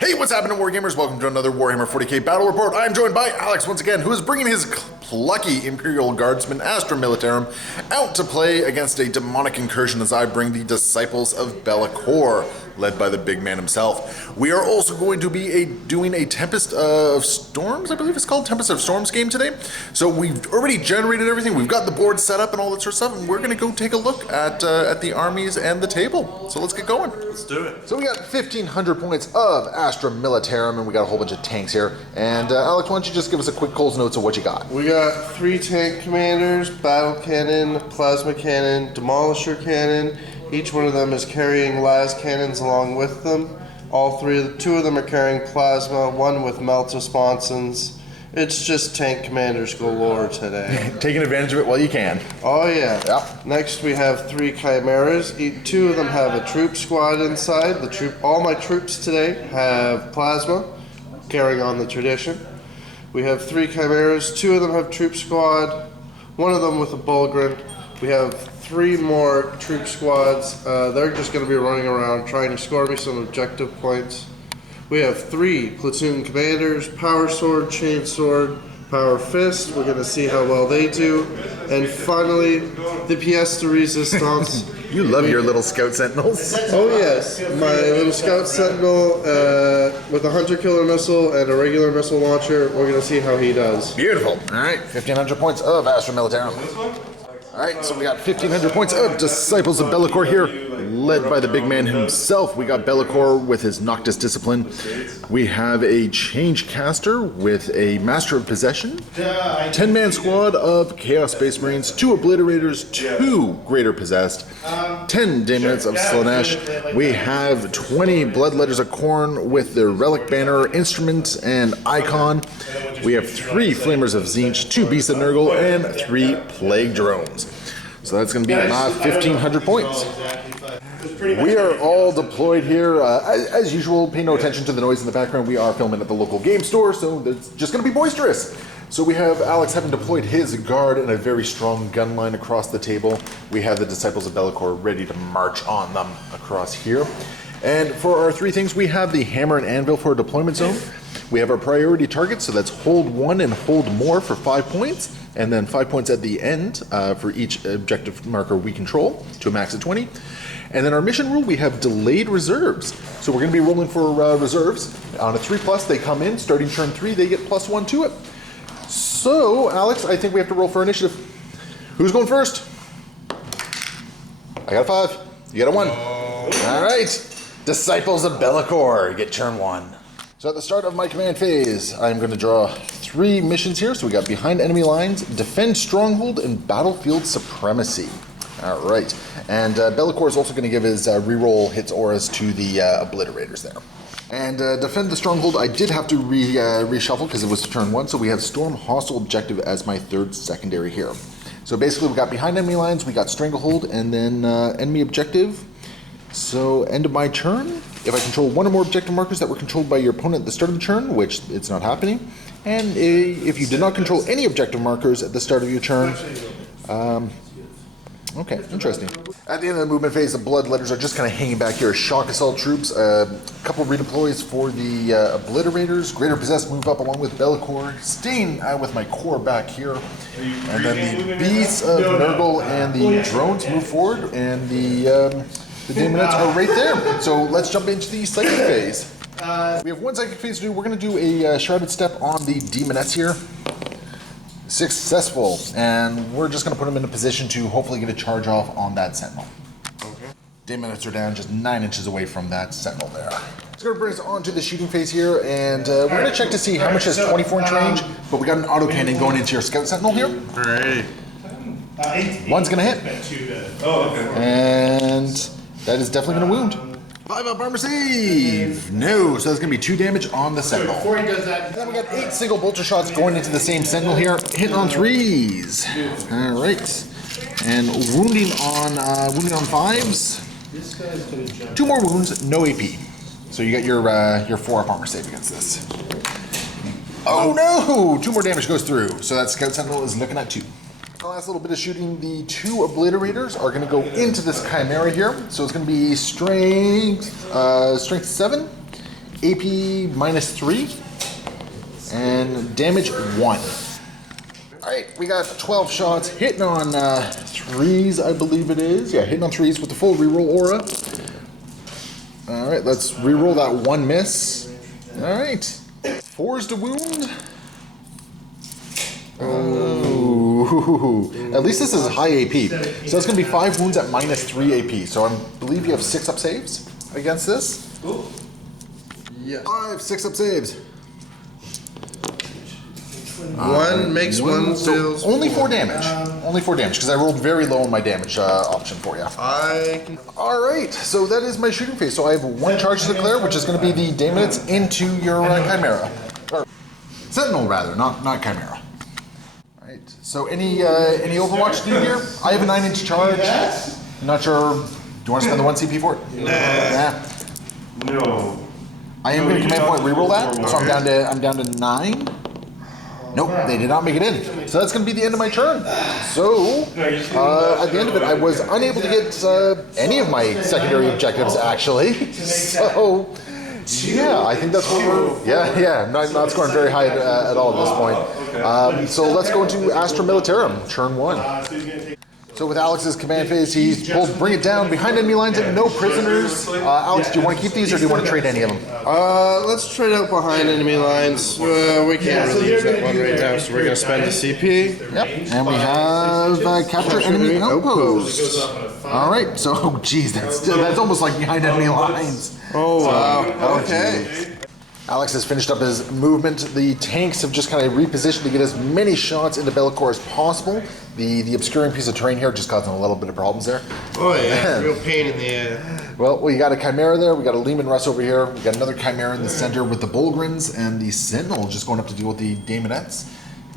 Hey, what's happening, Wargamers? Welcome to another Warhammer 40k Battle Report. I'm joined by Alex once again, who is bringing his plucky Imperial Guardsmen, Astra Militarum, out to play against a demonic incursion as I bring the Disciples of Be'lakor, led by the big man himself. We are also going to be doing a Tempest of Storms, I believe it's called, Tempest of Storms game today. So we've already generated everything, we've got the board set up and all that sort of stuff, and we're going to go take a look at the armies and the table. So let's get going. Let's do it. So we got 1,500 points of Astra Militarum, and we got a whole bunch of tanks here. And Alex, why don't you just give us a quick Cole's Notes of what you got? We got 3 tank commanders, battle cannon, plasma cannon, demolisher cannon. Each one of them is carrying las cannons along with them. Two of them are carrying plasma, one with melt responses. It's just tank commanders galore today. Taking advantage of it while you can. Oh yeah. Yep. Next we have 3 chimeras. 2 of them have a troop squad inside. All my troops today have plasma, carrying on the tradition. We have 3 chimeras. 2 of them have troop squad. 1 of them with a Bulgrin. We have 3 more troop squads. They're just going to be running around trying to score me some objective points. We have 3 platoon commanders, power sword, chain sword, power fist. We're going to see how well they do. And finally, the pièce de résistance. You love your little scout sentinels. Oh yes, my little scout sentinel with a hunter killer missile and a regular missile launcher. We're going to see how he does. Beautiful. All right, 1,500 points of Astra Militarum. All right, so we got 1,500 points of Disciples of Be'lakor here, led by the big man himself. We got Be'lakor with his Noctis Discipline. We have a Change Caster with a Master of Possession, 10-man squad of Chaos Space Marines, 2 Obliterators, 2 Greater Possessed, 10 Daemons of Slaanesh. We have 20 Bloodletters of Khorne with their Relic Banner, Instrument, and Icon. We have 3 Flamers of Tzeentch, 2 Beasts of Nurgle, and 3 Plague Drones. So that's going to be 1,500 points. We are all deployed here. As usual, pay no attention to the noise in the background. We are filming at the local game store, so it's just going to be boisterous. So we have Alex having deployed his guard and a very strong gun line across the table. We have the Disciples of Be'lakor ready to march on them across here. And for our 3 things, we have the Hammer and Anvil for a deployment zone. We have our priority targets, so that's hold 1 and hold more for 5 points, and then 5 points at the end for each objective marker we control to a max of 20. And then our mission rule, we have delayed reserves. So we're going to be rolling for reserves. On a 3+, they come in, starting turn 3, they get +1 to it. So, Alex, I think we have to roll for initiative. Who's going first? I got a 5. You got a 1. All right. Disciples of Be'lakor, get turn 1. So at the start of my command phase, I'm going to draw 3 missions here. So we got Behind Enemy Lines, Defend Stronghold, and Battlefield Supremacy. All right. And Be'lakor is also going to give his reroll hits auras to the Obliterators there. And Defend the Stronghold, I did have to reshuffle because it was turn 1. So we have Storm Hostile Objective as my 3rd secondary here. So basically we got Behind Enemy Lines, we got Stranglehold, and then Enemy Objective. So end of my turn, if I control 1 or more objective markers that were controlled by your opponent at the start of the turn, which it's not happening, and if you did not control any objective markers at the start of your turn, okay, interesting. At the end of the movement phase, the Bloodletters are just kind of hanging back here as shock assault troops. A couple redeploys for the Obliterators. Greater Possessed move up along with Be'lakor, staying with my core back here. And then the Beasts of Nurgle and the Drones move forward, and the Daemonettes are right there. So let's jump into the psychic phase. We have 1 psychic phase to do. We're going to do a Shrouded Step on the Daemonettes here. Successful. And we're just going to put them in a position to hopefully get a charge off on that Sentinel. Okay. Daemonettes are down just 9 inches away from that Sentinel there. It's going to bring us on to the shooting phase here, and we're going to check to see how much has 24-inch range, but we got an autocannon going into your Scout Sentinel here. Great. 1's going to hit. Oh, okay. And that is definitely going to wound. 5 up armor save! No, so that's going to be 2 damage on the Sentinel. Before he does that, then we got 8 single bolter shots going into the same Sentinel here, hitting on 3s. All right, and wounding on 5s. 2 more wounds, no AP. So you got your 4 up armor save against this. Oh no! 2 more damage goes through, so that Scout Sentinel is looking at 2. The last little bit of shooting, the 2 Obliterators are going to go into this Chimera here. So it's going to be strength 7 AP -3 and damage 1. Alright, we got 12 shots, hitting on 3s, I believe it is. Yeah, hitting on 3s with the full reroll aura. Alright, let's reroll that 1 miss. Alright, 4s to wound. Oh, at least this is high AP. So that's going to be 5 wounds at -3 AP. So I believe you have 6 up saves against this. Yeah. 5 6-up saves. One makes one fails. Only 4 damage. Only 4 damage because I rolled very low on my damage option for you. All right, so that is my shooting phase. So I have 1 charge to declare, which is going to be the Daemonids into your Chimera, or Sentinel rather, not Chimera. All right. So any Overwatch to do here? I have a 9-inch charge. I'm not sure. Do you want to spend the 1 CP for it? Nah. No. I am going to command point reroll that, so I'm down to 9. Nope, they did not make it in. So that's going to be the end of my turn. So, at the end of it, I was unable to get any of my secondary objectives, actually. So, yeah, I think that's what we're... Yeah, not scoring very high at all at this point. So let's go into Astra Militarum, turn 1. So with Alex's command phase, he's pulled bring it down behind enemy lines and no prisoners. Alex, do you want to keep these or do you want to trade any of them? Let's trade out behind enemy lines. We can't really use that one right now, so we're going to spend a CP. Yep, and we have capture enemy outpost. All right, so, oh geez, that's almost like behind enemy lines. Oh, wow. Okay. Alex has finished up his movement. The tanks have just kind of repositioned to get as many shots into Bellicor as possible. The obscuring piece of terrain here just causing a little bit of problems there. Oh yeah, real pain in the ass. Well, we got a Chimera there, we got a Leman Russ over here, we got another Chimera in the center with the Bulgrins, and the Sentinel just going up to deal with the Daemonettes.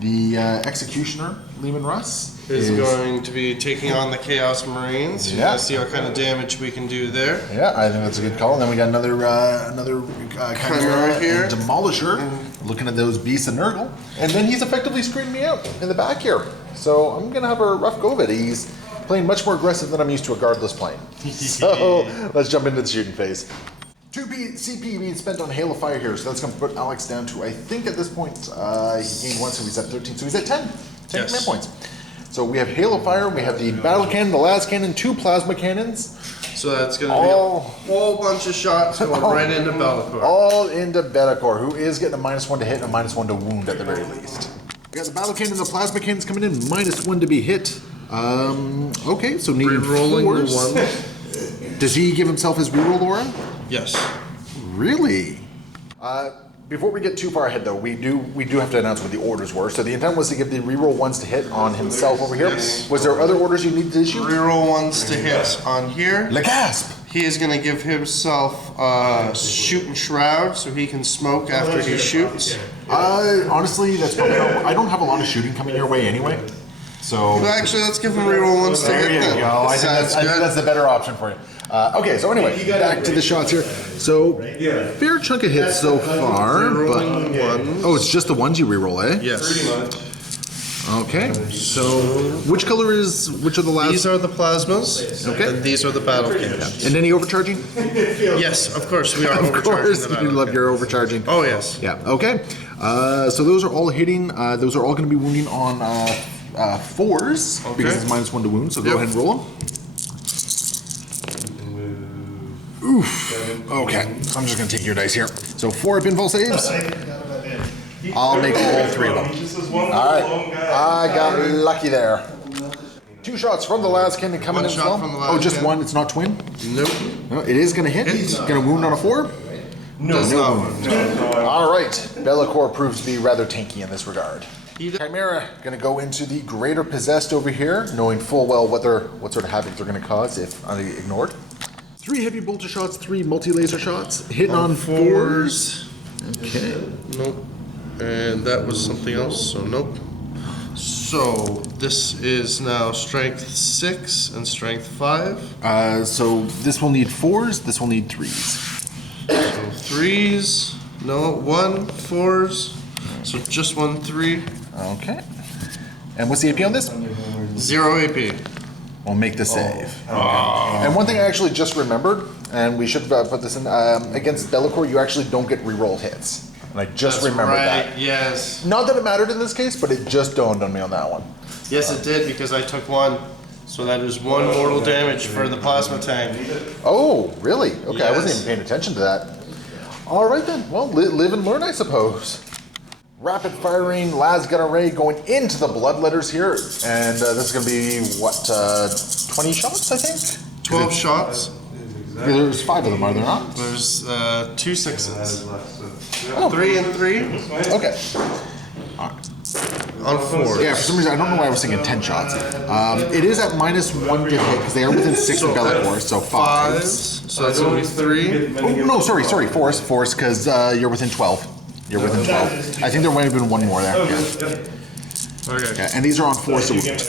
The Executioner, Leman Russ, is going to be taking on the Chaos Marines. Yeah. See what kind of damage we can do there. Yeah, I think that's a good call. And then we got another Chimera here. and Demolisher, looking at those beasts and Nurgle. And then he's effectively screening me out in the back here. So I'm going to have a rough go of it. He's playing much more aggressive than I'm used to a guardless playing. So let's jump into the shooting phase. 2 CP being spent on Hail of Fire here, so that's going to put Alex down to, I think at this point, he gained 1, so he's at 13, so he's at 10. 10 command points. So we have Hail of Fire, we have the Battle Cannon, the Las Cannon, 2 Plasma Cannons. So that's going to be a whole bunch of shots going right into Bellicor. All into Bellicor, who is getting a -1 to hit and a -1 to wound at the very least. We got the Battle Cannon and the Plasma Cannons coming in, -1 to be hit. Okay, so needing Rerolling the 1. Does he give himself his reroll aura? Yes. Really? Before we get too far ahead, though, we do have to announce what the orders were. So the intent was to give the reroll 1s to hit on himself over here. Yes. Was there other orders you needed to issue? Reroll 1s to hit on here. Le gasp! He is going to give himself Shoot and Shroud so he can smoke after he shoots. Honestly, that's probably I don't have a lot of shooting coming your way anyway. So Well, actually, let's give him reroll 1s to there hit you then. go. I think that's the better option for you. Okay, so anyway, back to the shots here. So, fair chunk of hits so far, but oh, it's just the ones you reroll, eh? Yes. Okay, so which are the last? These are the plasmas. Okay. And these are the battle cannons. And any overcharging? Yes, of course we are Of overcharging course, the you battle love cannon. your overcharging. Oh yes. Yeah. Okay. So those are all hitting. Those are all going to be wounding on 4s because it's -1 to wound. So go ahead and roll them. Oof. Okay. I'm just going to take your dice here. So 4 pinfall saves. I'll make all 3 of them. All right. I got lucky there. 2 shots from the last cannon coming in as well. Oh, just cannon. 1. It's not twin. Nope. No, it is going to hit. It's going to wound on a 4. Does not wound. All right. Bellicor proves to be rather tanky in this regard. Chimera going to go into the Greater Possessed over here, knowing full well what sort of havoc they're going to cause if ignored. 3 heavy bolter shots, 3 multi-laser shots, hitting on 4s. Okay. Nope. And that was something else, so nope. So this is now strength 6 and strength 5. So this will need 4s, this will need 3s. So 3s, no, 1, 4s. So just 1 3. Okay. And what's the AP on this? 0 AP. will make the save. And one thing I actually just remembered, and we should put this in, against Bellicor, you actually don't get rerolled hits. And I just remembered that. Yes. Not that it mattered in this case, but it just dawned on me on that one. Yes, it did, because I took one. So that is 1 mortal damage for the plasma tank. Oh, really? Okay, Yes. I wasn't even paying attention to that. All right then. Well, live and learn, I suppose. Rapid firing las array going into the bloodletters here, and this is going to be what 20 shots, I think. 12 shots. There's 5 of them, are there not? There's 2 6s. 3 and 3. Okay. On 4. Yeah, for some reason I don't know why I was thinking 10 shots. It is at -1 to hit because they are within 6 of Bellicor, so 5. So that's gonna be 3. Oh no, sorry, 4s because you're within 12. You're within 12. I think there might have been one more there. Yeah. Okay. And these are on 4 to wound.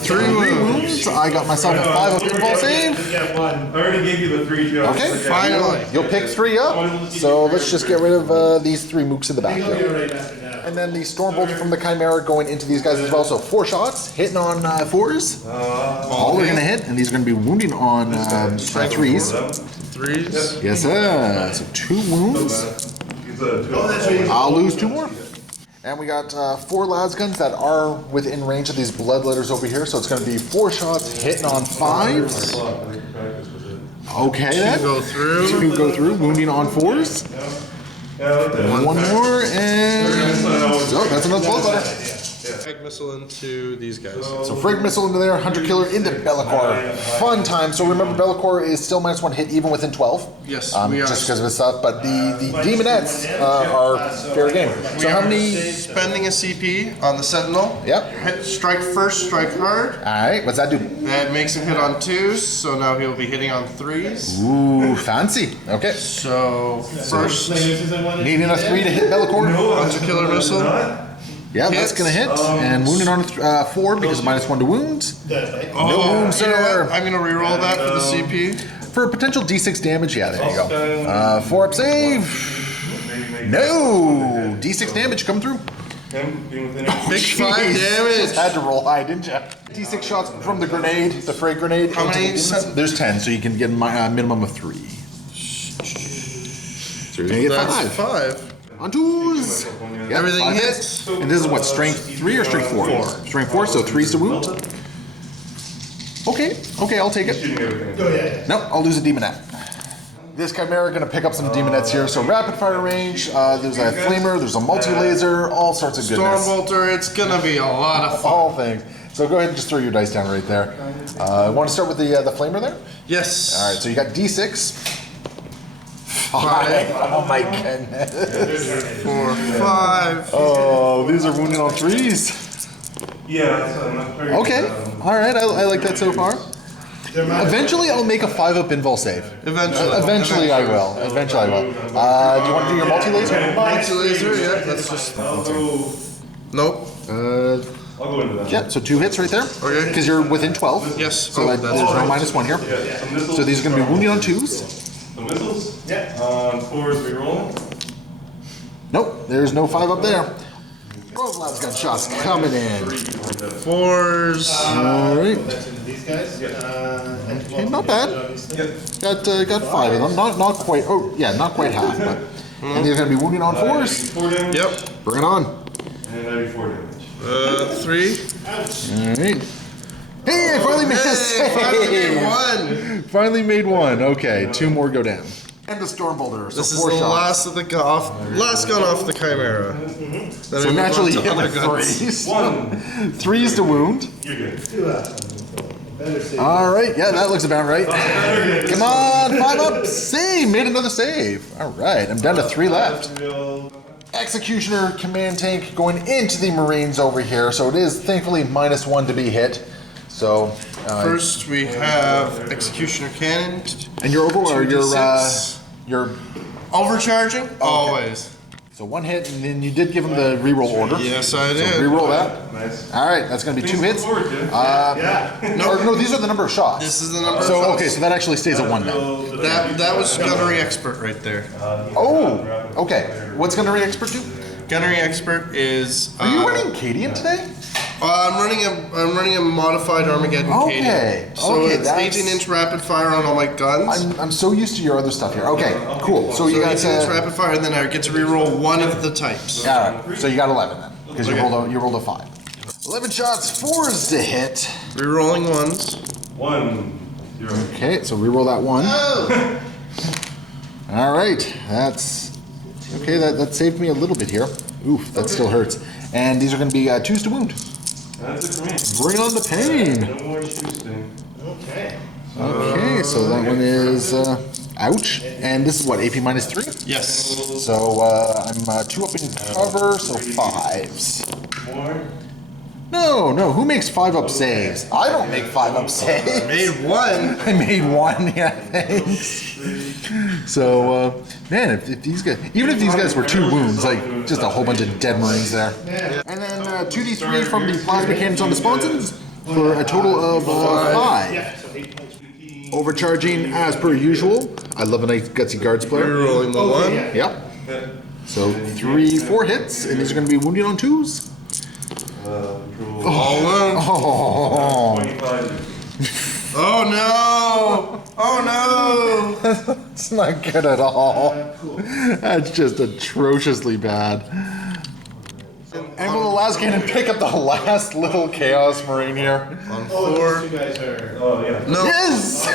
3 wounds. I got myself a 5 up invul save. I already gave you the 3 jokes. Okay, Finally. You'll pick 3 up. So let's just get rid of these 3 mooks in the back here. And then the Stormbolt from the Chimera going into these guys as well. So 4 shots, hitting on 4s. All are going to hit, and these are going to be wounding on 3s. 3s. Yes, sir. So 2 wounds. I'll lose 2 more. And we got 4 las guns that are within range of these bloodletters over here. So it's going to be 4 shots, hitting on 5s. Okay, then. 2 go through. 2 go through, wounding on 4s. 1 more, and oh, that's another bloodletter. Frag missile into these guys. So frag missile into there, hunter killer into Bellicor. Fun time. So remember, Bellicor is still -1 hit even within 12. Yes, we are. Just because of his stuff. But the demonettes are fair game. So how many? Spending a CP on the Sentinel. Yep. Hit, strike first, strike hard. All right. What's that do? That makes him hit on 2s, so now he'll be hitting on 3s. Ooh, fancy. Okay. So first, Needing a 3 to hit Bellicor. hunter killer missile. Yeah, that's Hits. gonna hit. And wounded on 4 because of -1 to wounds. No wounds, You know sir. what? I'm gonna reroll that for the CP. For a potential D6 damage, yeah, there you go. 4 up save. No! D6 damage come through. Big 5 damage. Just had to roll high, didn't you? D6 shots from the grenade, the frag grenade. How many? There's 10, so you can get a minimum of 3. So you're gonna get That's 5. 5. On 2s. Yep, Everything 5 hits. And this is what, strength 3 or strength 4? Strength 4, so 3's to wound. Okay, I'll take it. Nope, I'll lose a demonette. This Chimera gonna pick up some demonettes here. So rapid fire range, there's a flamer, there's a multi-laser, all sorts of goodness. Stormbolter, it's gonna be a lot of fun. All things. So go ahead and just throw your dice down right there. Want to start with the flamer there? Yes. All right, so you got D6. 5. Oh my goodness. 4, 5. Oh, these are wounding on 3s. Yeah. Okay, all right, I like that so far. Eventually, I'll make a 5 up invul save. Eventually. I will. Eventually, I will. Do you want to do your multi-laser? Multi-laser, yeah, that's just... Nope. I'll go into that. Yeah, so 2 hits right there. Okay. Because you're within 12. Yes. So Oh, there's that's no right. -1 here. So these are going to be wounding on 2s. The missiles? Yeah. 4s rerolling. Nope, there's no 5 up there. Both lads got shots coming in. 4s. All right. These guys? Okay, not bad. Got 5 of them. Not quite. Oh, yeah, not quite half. But and they're going to be wounding on 4s. 4 damage. Yep. Bring it on. And that'd be 4 damage. 3. All right. Hey, I finally made a save. Finally made 1. Finally made 1. Okay, 2 more go down. And the Stormbolter. So This is 4 the shots. last of the last gun off the Chimera. So naturally, you hit with 3s. 3s to wound. You're good. All right, yeah, that looks about right. Come on, 5 up, save, made another save. All right, I'm down to 3 left. Executioner command tank going into the Marines over here, so it is thankfully -1 to be hit. So, First, we have Executioner Cannon. and you're over, or2d6. you're Overcharging? Always. so 1 hit, and then you did give him the reroll order. Yes, I did. So reroll that. Nice. All right, that's going to be 2 hits. Forward to. No, these are the number of shots. This is the number So of okay, so that actually stays at 1 now. That was Gunnery Expert right there. Oh, okay. What's Gunnery Expert do? Gunnery Expert is... Are you running Cadian today? I'm running a modified Armageddon Okay, Cadian. So okay, it's that's- 18-inch rapid fire on all my guns. I'm so used to your other stuff here. Okay, cool. So you got 18-inch rapid fire, and then I get to reroll one of the types. all right. So you got 11 then, because you rolled a 5. 11 shots, 4s to hit. Rerolling ones. 1, 0. Okay, so reroll that 1. Oh! All right, that's okay. That saved me a little bit here. Oof, that still hurts. And these are going to be 2s to wound. That's it for me. Bring on the pain. No more shooting. Okay. Okay, so that one is ouch. And this is what, AP minus 3? Yes. So I'm 2 up in cover, so 5s. More. No, who makes 5 up saves? I don't make 5 up saves. Made one. I made 1, yeah, thanks. So, man, if these guys, even if these guys were 2 wounds, like just a whole bunch of dead Marines there. And then 2d3 from the plasma cannons on the sponsons for a total of 5. Yeah, so 8 points. Overcharging as per usual. I love a nice gutsy guards player. Rerolling the one. Yep. So 4 hits, and these are going to be wounding on 2s. All wounds. Oh, 25. Oh no! Oh no! it's not good at all. That's just atrociously bad. And will the last cannon pick up the last little Chaos Marine here? On Oh, 4. these 2 guys are. Oh, yeah. No. Yes!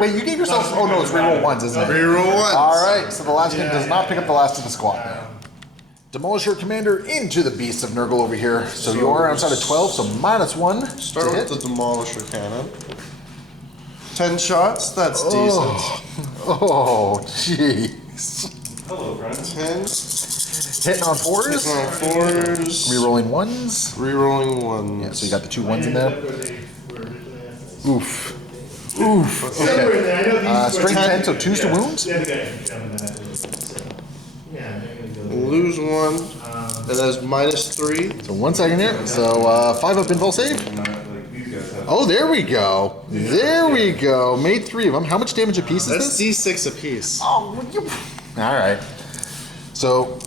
Wait, you gave yourself. Oh no, it's reroll 1s, isn't it? Reroll ones. Alright, so the last cannon does not pick up the last of the squad now. Demolish your commander into the Beasts of Nurgle over here. So you are outside of 12, so -1. Start to with hit. the Demolisher Cannon. 10 shots, that's decent. Oh, jeez. Hello, friends. 10. Hitting on 4s. On 4s. Rerolling 1s. Rerolling ones. Yeah, so you got the 2 1s in there. Oof. Oof. Somewhere in Okay. there, I know these Strength were- 10, so 2s to wounds. The other guys are coming back. So, yeah, they're gonna go. Lose 1. And that's -3. So 1 second here. So 5 up invul save. Not like these guys have. Oh, there we go. There we go. Made 3 of them. How much damage apiece is That's this? D6 apiece. Oh, all right. So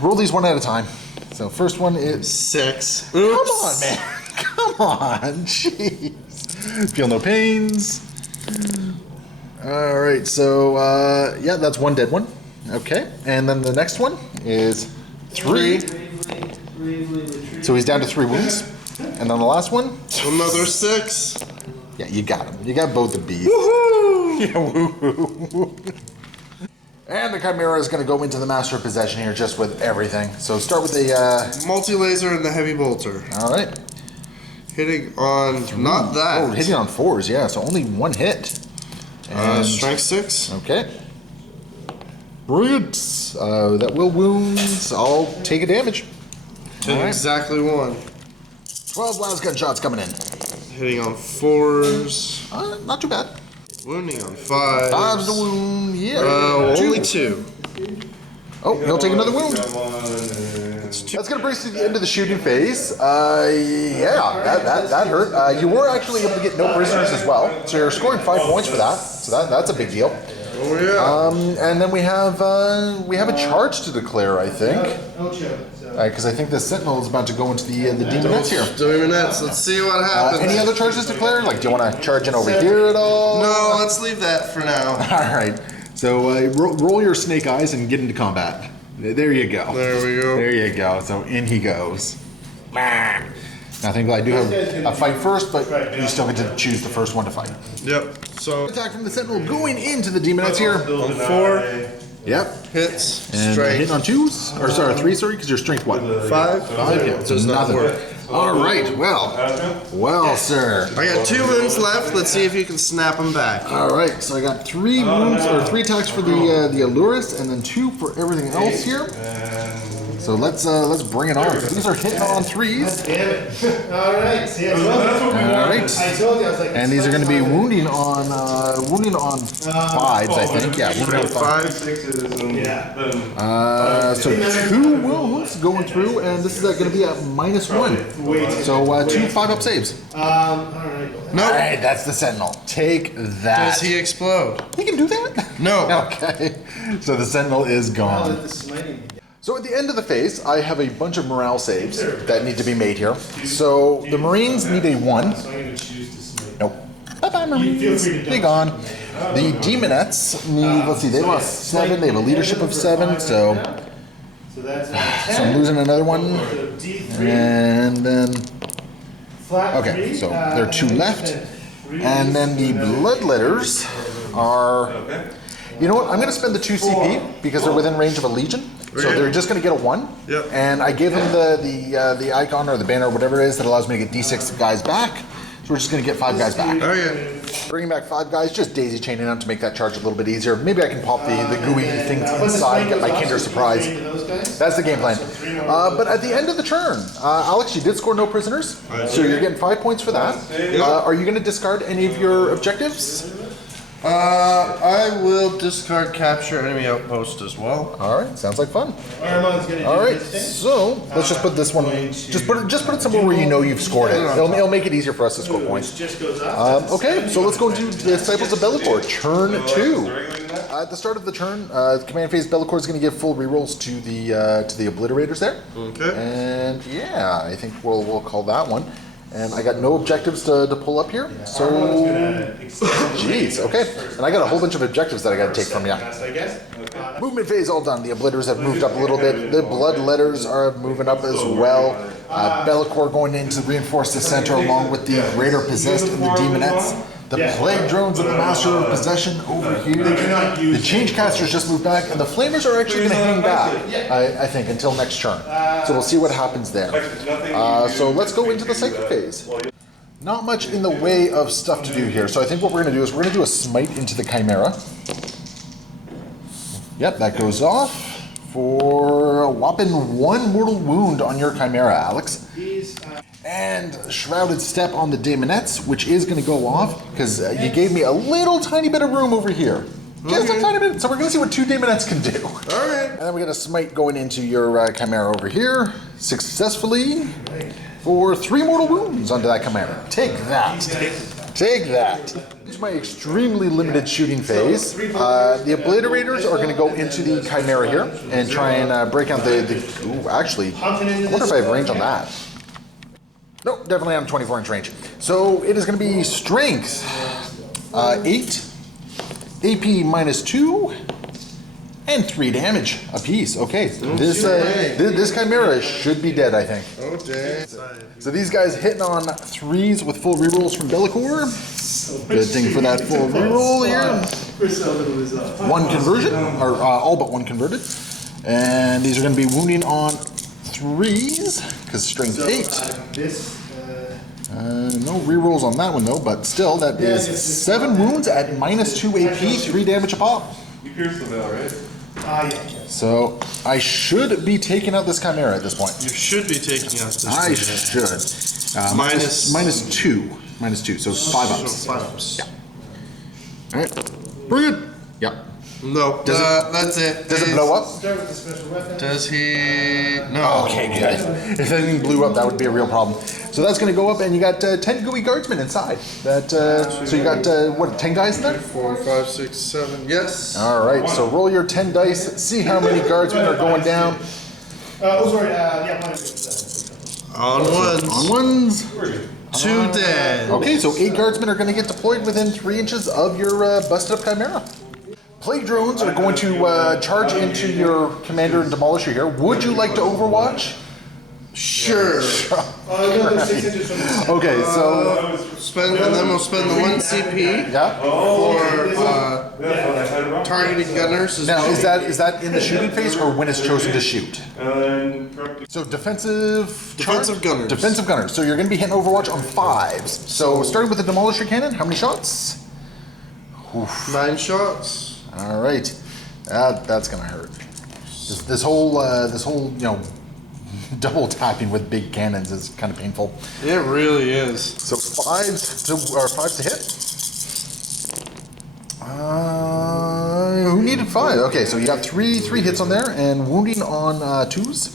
roll these one at a time. So first one is. 6. Come on, man. Come on. Jeez. Feel no pains. All right. So yeah, that's 1 dead one. Okay. And then the next one is 3. So he's down to 3 wounds. And then the last one. Another 6. Yeah, you got him. You got both the bees. Woohoo! Yeah, woohoo. And the Chimera is going to go into the Master of Possession here just with everything. So start with the... Multi-laser and the heavy bolter. all right. Hitting on not that. Oh, hitting on 4s, yeah. So only 1 hit. And, Strength 6. okay. Brilliant. That will wounds. I'll take a damage. Hitting Alright. exactly 1. 12 last gunshots coming in. Hitting on 4s. Not too bad. Wounding on 5s. 5's the wound. Yeah. Only 2. Oh, he'll take another wound. Got 1, and That's going to bring us to the end of the shooting phase. Yeah, that hurt. You were actually able to get no prisoners as well, so you're scoring 5 points for that. So that's a big deal. Oh yeah. And then we have a charge to declare, I think, Oh, sure. So, because I think the Sentinel is about to go into the Demonettes here. Demonettes. Let's see what happens. Any other charges declared? Like, do you want to charge in over here at all? No, let's leave that for now. All right. So roll your snake eyes and get into combat. There you go. There we go. There you go. So in he goes. Now, I think I do have a fight first, but you still get to choose the first one to fight. Yep. So Attack from the Sentinel going into the Demonettes here. still On deny. 4. Yep. Hits. And hitting on 2s? Or sorry, 3, sorry, because your strength what? 5. 5, yeah. So Does not nothing. work. All right, well, sir. I got 2 wounds left. Let's see if you can snap them back. All right, so I got 3 wounds or 3 attacks for the Allurus, and then 2 for everything else here. So let's bring it on. These are hitting on 3s. damn it. All right. See, I told you. All right, I told you. I was like, and these are going to be wounding on 5s, I think. Yeah, wounding on 5. 5. 6s, and Yeah. then So 2 wounds going through, and this is going to be at -1. So 2 5-up saves. all right. No. All right, that's the Sentinel. Take that. Does he explode? He can do that? No. Okay. So the Sentinel is I'll gone. let the smiting. So at the end of the phase, I have a bunch of morale saves that need to be made here. So the Marines need a 1. So I'm going to choose to submit. Nope. Bye-bye, Marines. Be gone. The Demonettes need, let's see, they lost 7. They have a leadership of 7, so So that's I'm losing another one. D3. And then, Flat okay, 3, so there are 2 left. and And then the Bloodletters are, you know what, I'm going to spend the 2 CP because they're within range of a Legion. So they're just going to get a 1. Yep. And I gave them the icon or the banner or whatever it is that allows me to get D6 guys back. So we're just going to get 5 guys back. Oh yeah. Bringing back 5 guys, just daisy chaining them to make that charge a little bit easier. Maybe I can pop the gooey things inside, get my Kinder Surprise. That's the game plan. But at the end of the turn, Alex, you did score no prisoners, so you're getting 5 points for that. Are you going to discard any of your objectives? I will discard capture enemy outpost as well. All right, sounds like fun. Armand's going to do All right, this thing. so let's just put this one. Just put it somewhere where you know you've scored it. It'll make it easier for us to score points. Just goes up. Okay, so let's go into Disciples of Be'lakor, turn 2. At the start of the turn, command phase Be'lakor is going to give full rerolls to the obliterators there. Okay. And yeah, I think we'll call that one. And I got no objectives to pull up here, so jeez, okay. And I got a whole bunch of objectives that I got to take from you. I guess. Movement phase all done. The obliterators have moved up a little bit. The bloodletters are moving up as well. Be'lakor going in to reinforce the center along with the greater possessed and the demonettes. The plague drones of the master of possession over here. The change casters just moved back, and the flamers are actually going to hang back, I think, until next turn. So we'll see what happens there. So let's go into the psychic phase. Not much in the way of stuff to do here. So I think what we're going to do is we're going to do a smite into the Chimera. Yep, that goes off for a whopping 1 mortal wound on your Chimera, Alex. And Shrouded Step on the Daemonettes, which is going to go off because you gave me a little tiny bit of room over here. Just a tiny bit. So we're going to see what 2 Daemonettes can do. All right. And then we got a smite going into your Chimera over here successfully for 3 mortal wounds onto that Chimera. Take that. Take that. This is my extremely limited shooting phase. The obliterators are going to go into the Chimera here and try and break out ooh, actually, I wonder if I have range on that. No, definitely on 24-inch range. So it is going to be strength 8, AP -2, and 3 damage apiece. Okay, this Chimera should be dead, I think. Oh dang. So these guys hitting on 3s with full rerolls from Be'lakor. Good thing for that full reroll here. 1 conversion, or all but 1 converted. And these are going to be wounding on 3s, because strength 8. No rerolls on that one though, but still, that is 7 wounds at -2 AP, 3 damage a pop. You pierced the veil, right? Yeah. So I should be taking out this Chimera at this point. You should be taking out this. I should. -2. -2, so 5 ups. So 5 ups. Yeah. Alright. Bring it. Yep. No, that's it. Does it blow up? Start with the special weapon. Does he? No. Okay, good. If anything blew up, that would be a real problem. So that's going to go up, and you got 10 gooey guardsmen inside. So you got, what, 10 guys in there? 4, 5, 6, 7. Yes. All right, so roll your 10 dice, see how many guardsmen are going down. On ones. On ones. 2 dead. Okay, so 8 guardsmen are going to get deployed within 3 inches of your busted up Chimera. Plague drones are going to charge into your commander and demolisher here. Would you like to overwatch? Sure. Okay, so And then we'll spend the 1 CP yeah. for targeting gunners. Now is that in the shooting phase or when it's chosen to shoot? So defensive gunners. Defensive gunners. So you're going to be hitting Overwatch on 5s. So starting with the demolisher cannon, how many shots? Oof. 9 shots. All right, that's gonna hurt. This whole double tapping with big cannons is kind of painful. It really is. So 5s to hit. Who needed 5? Okay, so you got three hits on there and wounding on 2s.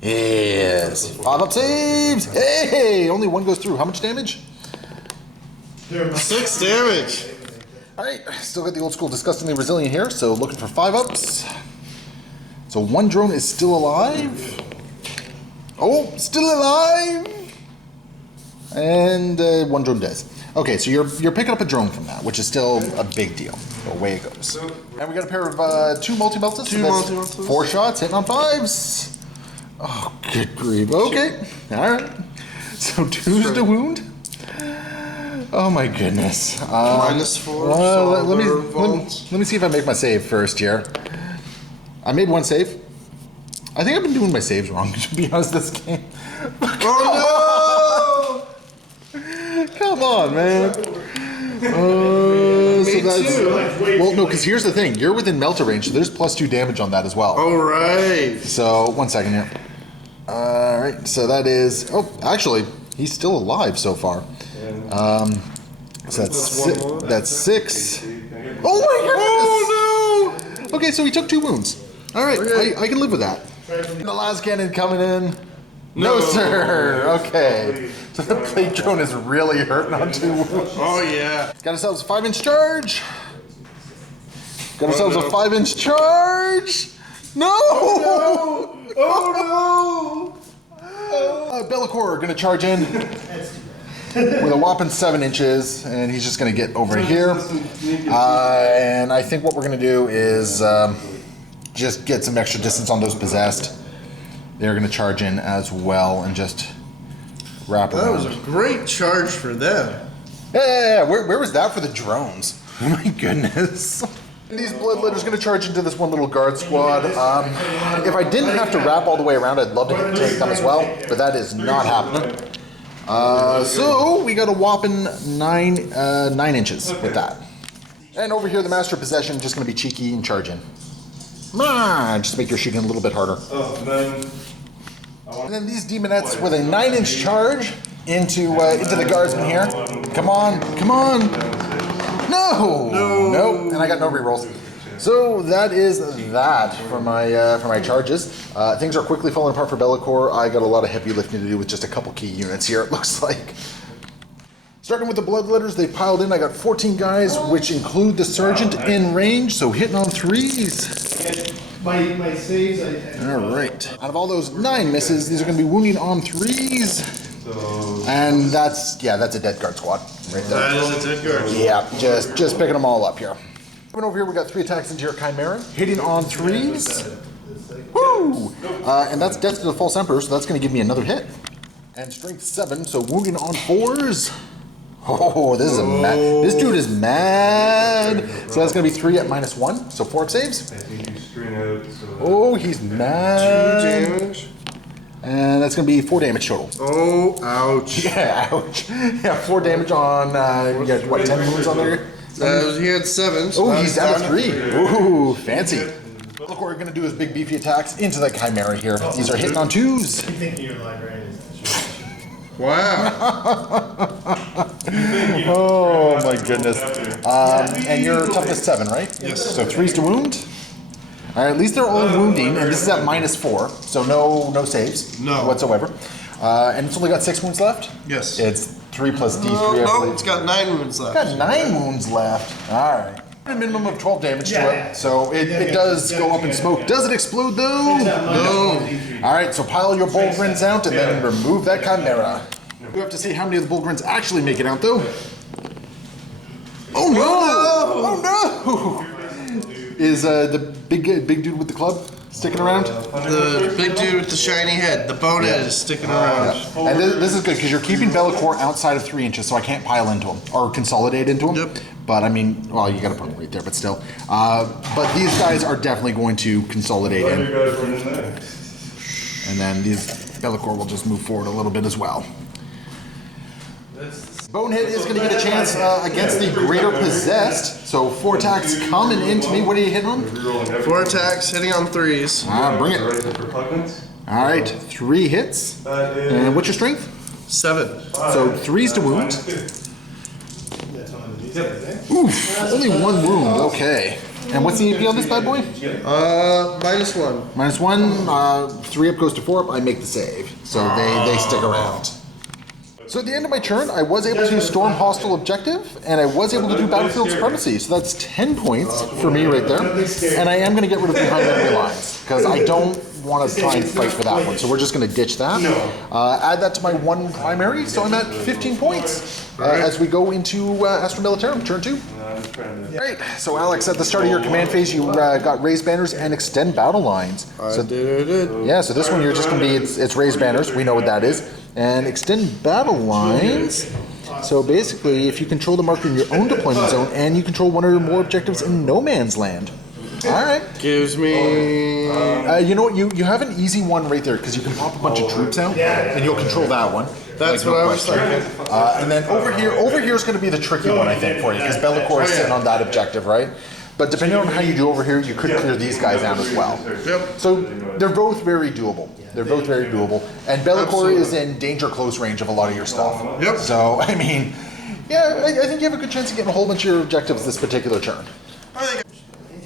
Yes, 5 up saves. Hey, only 1 goes through. How much damage? 6 damage. All right, still got the old school disgustingly resilient here, so looking for 5 ups. So one drone is still alive. Oh, still alive. And one drone dies. Okay, so you're picking up a drone from that, which is still a big deal. So away it goes. And we got a pair of two multi-meltas. Two multi-meltas. 4 shots, hitting on 5s. Oh, good grief. Okay, all right. So 2's to wound. Oh my goodness. -4. Well, So let me see if I make my save first here. I made one save. I think I've been doing my saves wrong, to be honest, this game. Oh Come on, man. So that's, well, no, because here's the thing. You're within melter range, so there's +2 damage on that as well. no! Alright. So, 1 second here. Alright, so that is... Oh, actually, he's still alive so far. So that's 6. Oh my goodness! Oh no! Okay, so he took 2 wounds. Alright, Okay. I can live with that. The last cannon coming in. No, sir! Okay. So the plate drone is really hurting on 2 wounds. Oh yeah. Got ourselves a 5-inch charge. Got ourselves a 5-inch charge. No! Oh no! Bellicor gonna charge in with a whopping 7 inches, and he's just gonna get over here. And I think what we're gonna do is just get some extra distance on those possessed. They're gonna charge in as well and just wrap That around. was a great charge for them. Yeah. Where was that for the drones? Oh my goodness. These bloodletters gonna charge into this one little guard squad. If I didn't have to wrap all the way around, I'd love to take them as well, but that is not happening. So we got a whopping 9 inches with that. And over here, the Master of Possession just gonna be cheeky and charge in. Just make your shooting a little bit harder. And then these demonettes with a 9-inch charge into the guardsmen here. Come on, come on! No! Nope. And I got no rerolls. So that is that for my charges. Things are quickly falling apart for Bellicor. I got a lot of heavy lifting to do with just a couple key units here, it looks like. Starting with the bloodletters, they piled in. I got 14 guys, which include the sergeant in range, so hitting on 3s. My saves, All right. Out of all those 9 misses, these are going to be wounding on 3s. And that's a dead guard squad right there. That is a dead guard. Yeah, just picking them all up here. Coming over here, we got 3 attacks into your Chimera, hitting on 3s. Woo! And that's Death to the False Emperor, so that's going to give me another hit. And Strength 7, so wounding on 4s. Oh, this is this dude is mad. So that's going to be 3 at -1, so 4 saves. Oh, he's mad. 2 damage. And that's going to be 4 damage total. Oh, ouch. Yeah, ouch. Yeah, 4 damage on, you got what, 10 wounds on there? He had 7. So Oh, now he's down to 3. Ooh, fancy. Look what we're going to do is big beefy attacks into the Chimera here. These are hitting on 2s. You think you're librarian is Wow. Oh my goodness. And you're toughness 7, right? Yes. So 3s to wound. All right, at least they're all wounding, and this is at -4, so no saves No. whatsoever. And it's only got 6 wounds left? Yes. It's 3 plus D3, Oh, I no, believe. it's got 9 wounds left. Got 9 wounds left. All right. A minimum of 12 damage to it, so it does go up in smoke. Does it explode though? No. All right, so pile your Bullgrins out and then remove that Chimera. We have to see how many of the Bullgrins actually make it out though. Oh no! Oh no! Is the big dude with the club sticking around? The big dude with the shiny head, the bonehead is sticking around. And this is good because you're keeping Bellicor outside of 3 inches, so I can't pile into him or consolidate into him. Yep. But I mean, well, you got to put him right there, but still. But these guys are definitely going to consolidate in, and then these Bellicor will just move forward a little bit as well. Bonehead is going to get a chance against the Greater Possessed. So 4 attacks coming into me. What are you hitting on? 4 attacks, hitting on 3s. Bring it. All right, 3 hits. And what's your strength? 7. So 3s to wound. Oof, only 1 wound. Okay. And what's the AP on this bad boy? -1. -1. 3 up goes to 4 up. I make the save. So they stick around. So at the end of my turn, I was able to storm hostile objective, and I was able to do battlefield supremacy. So that's 10 points for me right there. And I am going to get rid of behind enemy lines. because I don't want to try and fight for that one. So we're just going to ditch that. Add that to my 1 primary, so I'm at 15 points as we go into Astra Militarum, turn 2. Great. So Alex, at the start of your command phase, you got raise banners and extend battle lines. I did. Yeah, so this one you're just going to be, it's raise banners, we know what that is. And extend battle lines. So basically, if you control the marker in your own deployment zone and you control one or more objectives in no man's land. All right. Gives me... You know what, you have an easy one right there because you can pop a bunch of troops out and you'll control that one. That's Like, what no I was question. thinking. And then over here is going to be the tricky one, I think, for you because Bellicor is sitting on that objective, right? But depending on how you do over here, you could clear these guys out as well. Yep. So they're both very doable. They're both very doable. And Bellicor is in danger close range of a lot of your stuff. Yep. So, I mean, yeah, I think you have a good chance of getting a whole bunch of your objectives this particular turn.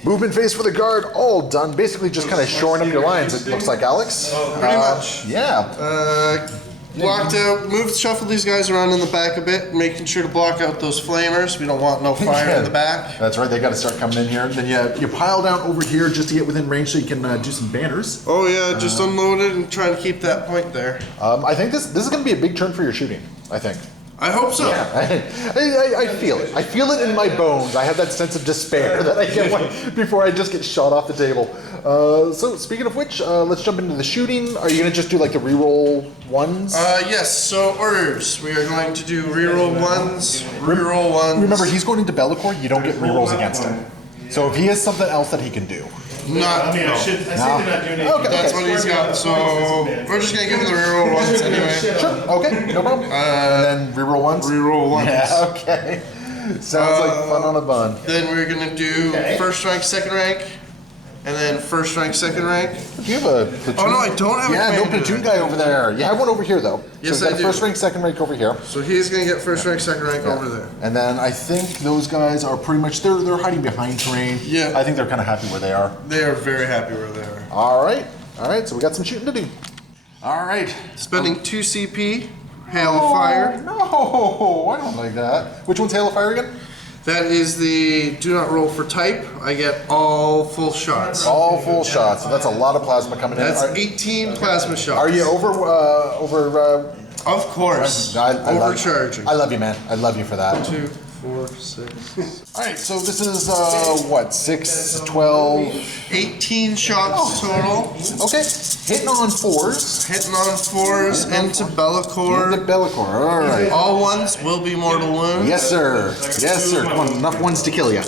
Movement phase for the guard, all done. Basically just kind of shoring up your lines, it looks like, Alex. Pretty much. Yeah. Blocked out, shuffle these guys around in the back a bit, making sure to block out those flamers. We don't want no fire in the back. That's right, they got to start coming in here. Then you pile down over here just to get within range so you can do some banners. Oh yeah, just unload it and try to keep that point there. I think this is going to be a big turn for your shooting, I think. I hope so. I feel it. I feel it in my bones. I have that sense of despair that I get before I just get shot off the table. So speaking of which, let's jump into the shooting. Are you going to just do like the reroll ones? Yes, so orders. We are going to do reroll ones, reroll ones. Remember, he's going into Bellicor. You don't get rerolls against him. So if he has something else that he can do. Not, I say they're not doing anything. That's what he's got, so we're just going to give him the reroll ones anyway. Sure, okay, no problem. And then reroll ones? Reroll ones. Yeah, okay. Sounds like fun on a bun. Then we're going to do first rank, second rank, and then first rank, second rank. Do you have a platoon? Oh no, I don't have a Yeah, no commander. platoon guy over there. You have one over here though. Yes, so you I got do. First rank, second rank over here. So he's going to get first rank, second rank over there. And then I think those guys are pretty much, they're hiding behind terrain. Yeah. I think they're kind of happy where they are. They are very happy where they are. All right, so we got some shooting to do. All right. Spending 2 CP, Hail of Fire. No, I don't like that. Which one's Hail of Fire again? That is the do not roll for type. I get all full shots. All full shots. So that's a lot of plasma coming in. That's Are- 18 plasma shots. Are you over? Of course. I love- Overcharging. I love you, man. I love you for that. 2, 4, 6. All right, so this is what, 6, 12. 18 shots total. Okay, hitting on 4s. Hitting on 4s into The Bellicor. Bellicor. All right. All ones will be mortal wounds. Yes, sir. Yes, sir. Come on, enough ones to kill you.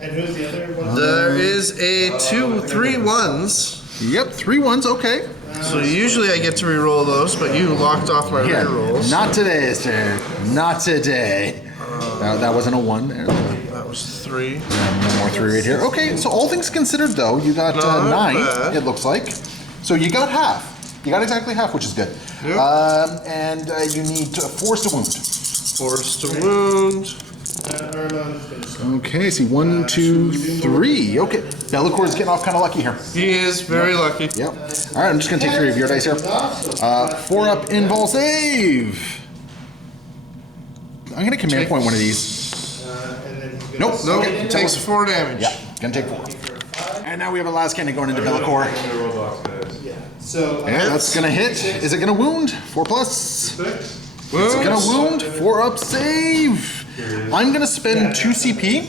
And who's the other one? There is a 2, 3 ones. Yep, 3 ones. Okay. So usually I get to re-roll those, but you locked off my Yeah. re-rolls. Not today, sir. Not today. That wasn't a 1 there. That was 3. One more 3 right here. Okay, so all things considered, though, you got Not 9. bad. It looks like. So you got half. You got exactly half, which is good. Yep. And you need 4s to wound. Force to wound. Okay, see 1, 2, 3. Okay, Bellicor's getting off kind of lucky here. He is very lucky. Yep. All right, I'm just gonna take 3 of your dice here. 4 up invul save. I'm gonna command point one of these. Nope. Nope, Okay. takes 4 damage. Yeah, gonna take 4. And now we have a last cannon going into Bellicor. So Yeah, that's gonna hit. Is it gonna wound? 4 plus. It's gonna wound. 4 up save. I'm gonna spend 2 CP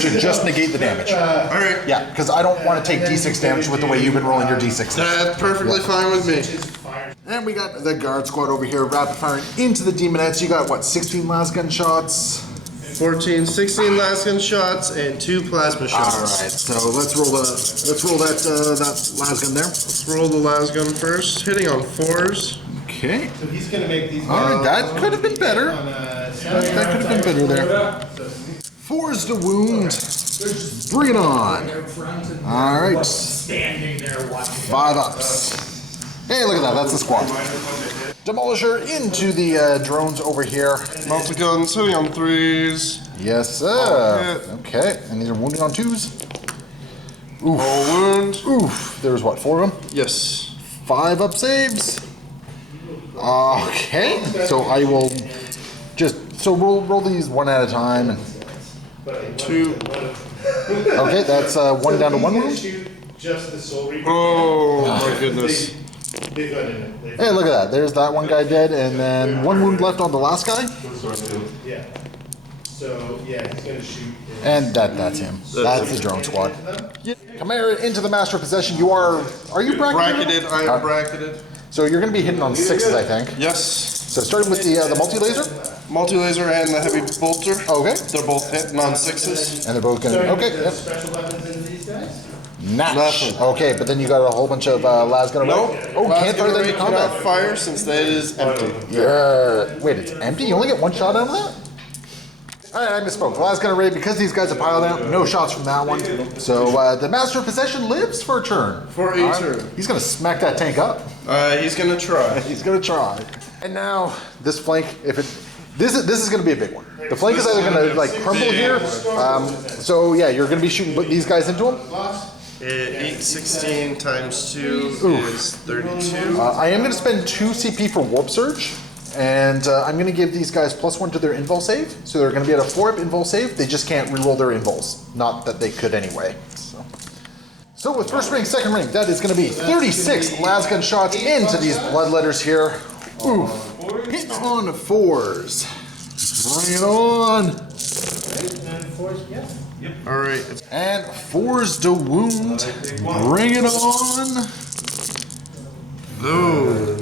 to just negate the damage. Alright, Yeah, because I don't want to take D6 damage with the way you've been rolling your D6. that's perfectly fine with me. And we got the guard squad over here rapid firing into the demonettes. You got what, 16 las gun shots? 14, 16 last gun shots, and 2 plasma shots. Alright, so let's roll that las gun there. Let's roll the last gun first. Hitting on 4s. Okay. So he's gonna make these. Alright, that could have been better. That could have been better there. 4s to wound. Bring it on. Alright. Standing there watching. 5 ups. Hey, look at that. That's the squad. Demolisher into the drones over here. Multi-guns hitting on 3s. Yes, sir. Okay, and these are wounding on 2s. All wound. Oof. There's what, 4 of them? Yes. 5 up saves. Okay, so I will roll these one at a time. And, 2. okay, that's 1 down to 1 wound. just the Soul Reaper. Oh my goodness. They've got in it. Hey, look at that. There's that one guy dead, and then one wound left on the last guy. Yeah. So, yeah, he's going to shoot. And that's him. That's the drone squad. Chimera into the Master of Possession. Are you bracketed? Bracketed, I am bracketed. So you're going to be hitting on 6s, I think. Yes. So starting with the multi-laser. Multi-laser and the heavy bolter. Okay. They're both hitting on 6s. And they're both going to... Okay, yep. Special weapons into these guys? Natch. Nothing. Okay, but then you got a whole bunch of lasgun array. Nope. Oh, can't throw that into cannot combat. fire since that is empty. Yeah. Wait, it's empty? You only get one shot out of that? Alright, I misspoke. Lasgun array, because these guys are piled out, no shots from that one. So the Master of Possession lives for a turn. For a turn. He's going to smack that tank up. He's gonna try. He's going to try. And now, this flank, this is going to be a big one. The flank is either going to like crumble here. So yeah, you're going to be shooting these guys into them. 816 times 2 is 32. I am going to spend 2 CP for Warp Surge, and I'm going to give these guys +1 to their invul save. So they're going to be at a 4-up invul save. They just can't reroll their invuls. Not that they could anyway. So with first ring, second ring, that is going to be 36 lasgun shots into these bloodletters here. Oof. Hitting on 4s. Bring it on. Alright. And 4s to wound. Bring it on. Ooh.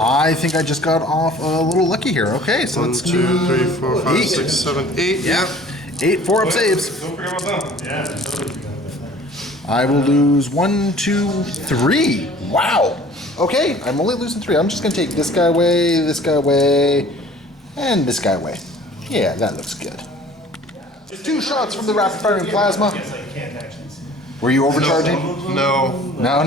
I think I just got off a little lucky here. Okay, so 1, let's 2, do 3, 4, 5, 8. 6, 7, 8. Yep. 8 4-up saves. Don't forget about them. Yeah, totally forgot about that. I will lose 1, 2, 3. Wow. Okay, I'm only losing 3. I'm just going to take this guy away, and this guy away. Yeah, that looks good. 2 shots from the rapid firing plasma. Guess I can't actually see. Were you overcharging? No. No,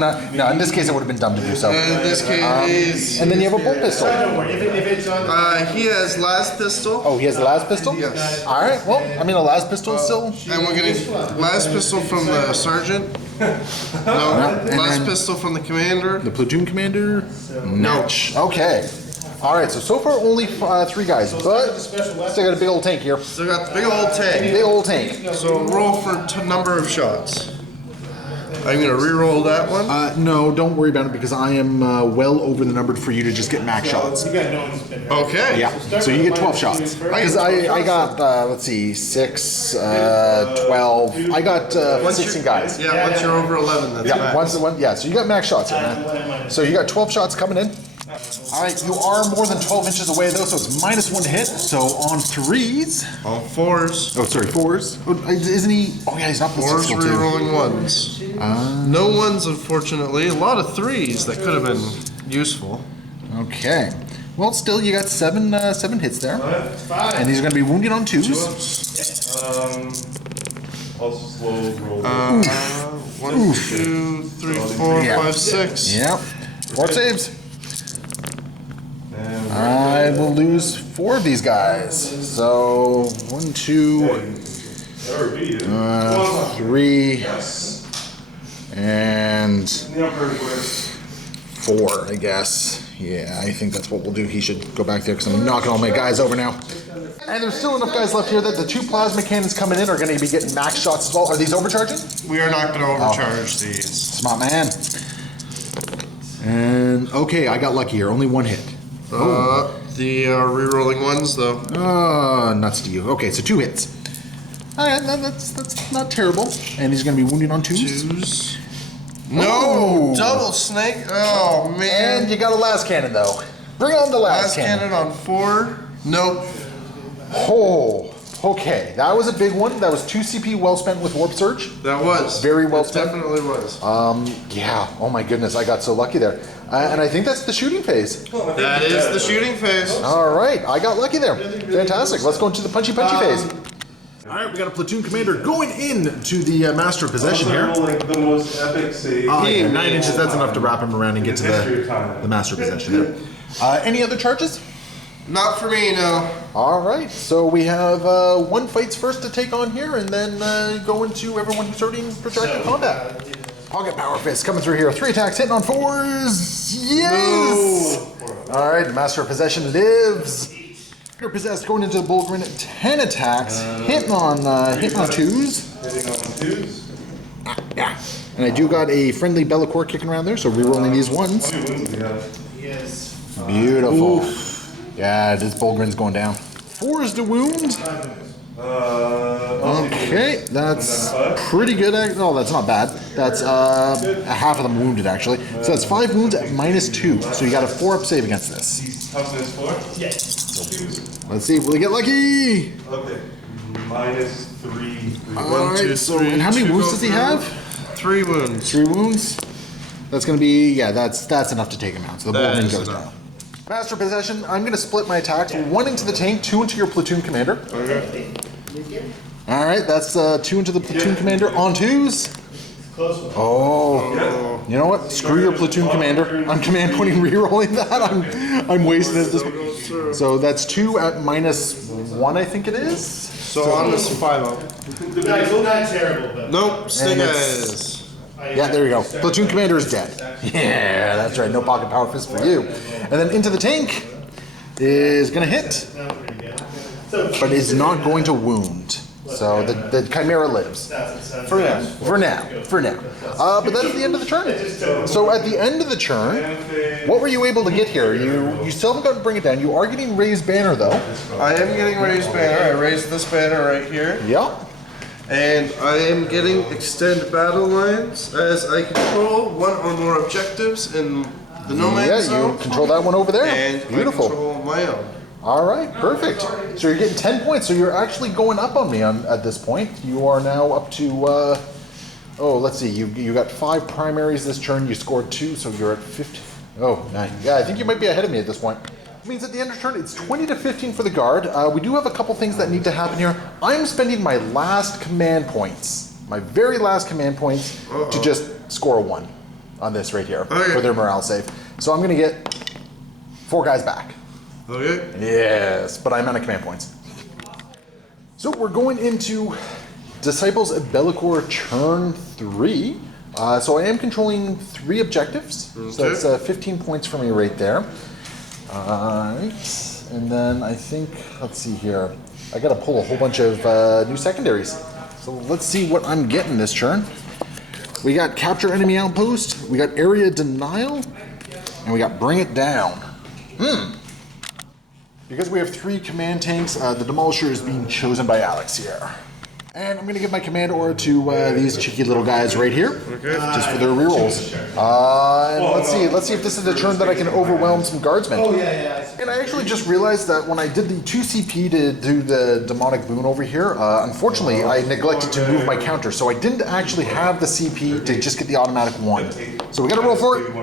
in this case it would have been dumb to do so. In this case, And then you have a bolt pistol. Don't worry, if it's on he has last pistol. Oh, he has the last pistol? Yes. Alright, well, I mean, a last pistol is still... And we're getting last pistol from the sergeant. No. And Last then- pistol from the commander. The platoon commander? Notch. Okay. Alright, so far only 3 guys, but still got a big old tank here. Still got the big old tank. Big old tank. So roll for number of shots. I'm gonna re-roll that one. No, don't worry about it because I am well over the number for you to just get max shots. You got no one to spin. Okay. Yeah, so you get 12 shots. Because I got, let's see, 6, 12. I got 16 guys. Yeah, once you're over 11, that's Yeah, max. so you got max shots here, man. So you got 12 shots coming in. Alright, you are more than 12 inches away though, so it's -1 to hit. So on 3s. On 4s. Oh, sorry, 4s. Oh, isn't he? Oh, yeah, he's not 4s +6 too. re-rolling 1s. No 1s, unfortunately. A lot of 3s that could have been useful. Okay. Well, still, you got 7 hits there. And these are going to be wounded on 2s. I'll slow roll. 1, 2, 3, 4, Yeah. 5, 6. Yep. 4 saves. And I will lose 4 of these guys. So 1, 2, 3, and 4, I guess. Yeah, I think that's what we'll do. He should go back there because I'm knocking all my guys over now. And there's still enough guys left here that the 2 plasma cannons coming in are going to be getting max shots as well. Are these overcharging? We are not going to overcharge these. Smart man. And okay, I got lucky here. Only 1 hit. The re-rolling 1s, though. Nuts to you. Okay, so 2 hits. Alright, that's not terrible. And he's going to be wounded on 2s. 2s. No! Oh. Double snake? Oh, man. And you got a last cannon, though. Bring on the last Last cannon on 4. Nope. Oh, okay. That was a big one. That was 2 CP well spent with Warp Surge. That was. Very well It spent. definitely was. Yeah. Oh my goodness, I got so lucky there. And I think that's the shooting phase. That is the shooting phase. All right, I got lucky there. Fantastic. Let's go into the punchy phase. All right, we got a platoon commander going into the Master of Possession here. Like the most epic save. Oh, yeah, 9 inches, that's enough to wrap him around and get to the Master of Possession there. Any other charges? Not for me, no. All right, so we have 1 fights first to take on here, and then go into everyone who's already in protracted combat. Pocket Power Fist coming through here. 3 attacks, hitting on 4s. Yes! No. All right, Master of Possession lives. You're possessed going into the Bullgrin. 10 attacks, hitting on 2s. Hitting on 2s. Yeah. And I do got a friendly Bellicor kicking around there, so rerolling these ones. How many wounds do you have? Yes. Beautiful. Yeah, this Bulgrin's going down. 4 is the wound. Okay, that's pretty good. Oh, that's not bad. That's half of them wounded, actually. So that's 5 wounds at -2. So you got a 4-up save against this. He's toughness 4? Yes. Let's see if we get lucky. Okay. -3. All right, so, and how many wounds does he have? 3 wounds. 3 wounds. That's going to be, yeah, that's enough to take him out. So the Bulgrin goes down. Master Possession, I'm going to split my attacks. 1 into the tank, 2 into your platoon commander. Okay. All right, that's 2 into the platoon commander on 2s. Close one. Oh, you know what? Screw your platoon commander. I'm command pointing rerolling that. I'm wasting it. So that's 2 at -1, I think it is. So on this 5-0. Guys, not terrible, but. Nope, stick And eyes. Yeah, there you go. Platoon commander is dead. Yeah, that's right. No pocket power fist for you. And then into the tank is going to hit, but is not going to wound. So the Chimera lives. For now. For now. But that's the end of the turn. So at the end of the turn, what were you able to get here? You still haven't got to bring it down. You are getting raised banner though. I am getting raised banner. I raised this banner right here. Yep. And I am getting extend battle lines as I control 1 or more objectives in the no man's Yeah, zone. you control that one over there. And Beautiful. I control my own. All right, perfect. So you're getting 10 points. So you're actually going up on me at this point. You are now up to, let's see. You got 5 primaries this turn. You scored 2, so you're at 50. Oh, 9. Yeah, I think you might be ahead of me at this point. It means at the end of turn, it's 20 to 15 for the guard. We do have a couple things that need to happen here. I'm spending my last command points, my very last command points, to just score a 1 on this right here for their morale save. So I'm going to get 4 guys back. Okay. Yes, but I'm out of command points. So we're going into Disciples of Bellicor turn 3. So I am controlling 3 objectives. So that's 15 points for me right there. Alright, and then I think, let's see here. I gotta pull a whole bunch of new secondaries. So let's see what I'm getting this turn. We got Capture Enemy Outpost, we got Area Denial, and we got Bring It Down. Because we have 3 command tanks, the Demolisher is being chosen by Alex here. And I'm going to give my command aura to these cheeky little guys right here, just for their rerolls. And let's see if this is the turn that I can overwhelm some Guardsmen. Oh, yeah. And I actually just realized that when I did the 2 CP to do the demonic boon over here, unfortunately I neglected to move my counter, so I didn't actually have the CP to just get the automatic 1. So we got to roll for it.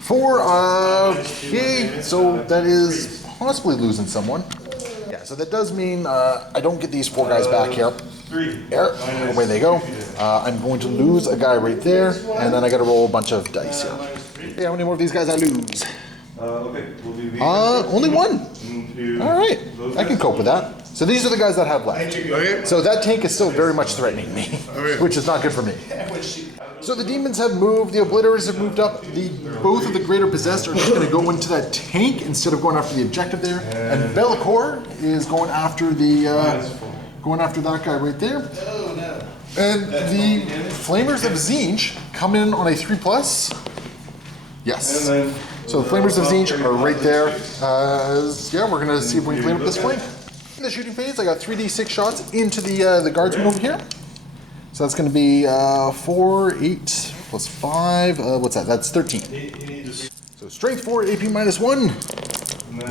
4. Okay, so that is possibly losing someone. Yeah, so that does mean I don't get these 4 guys back here. 3. There, away they go. I'm going to lose a guy right there, and then I got to roll a bunch of dice here. Yeah, how many more of these guys I lose? Okay, we'll do these. Only 1. All right, I can cope with that. So these are the guys that have left. Okay. So that tank is still very much threatening me, which is not good for me. So the demons have moved, the obliterators have moved up. Both of the greater possessed are just going to go into that tank instead of going after the objective there. And Bellicor is going after that guy right there. And the Flamers of Zinj come in on a 3+. Yes. So the Flamers of Zinj are right there. Yeah, we're going to see if we can clean up this flank. In the shooting phase, I got 3d6 shots into the Guardsmen over here. So that's going to be 4, 8, plus 5. What's that? That's 13. So strength 4, AP -1.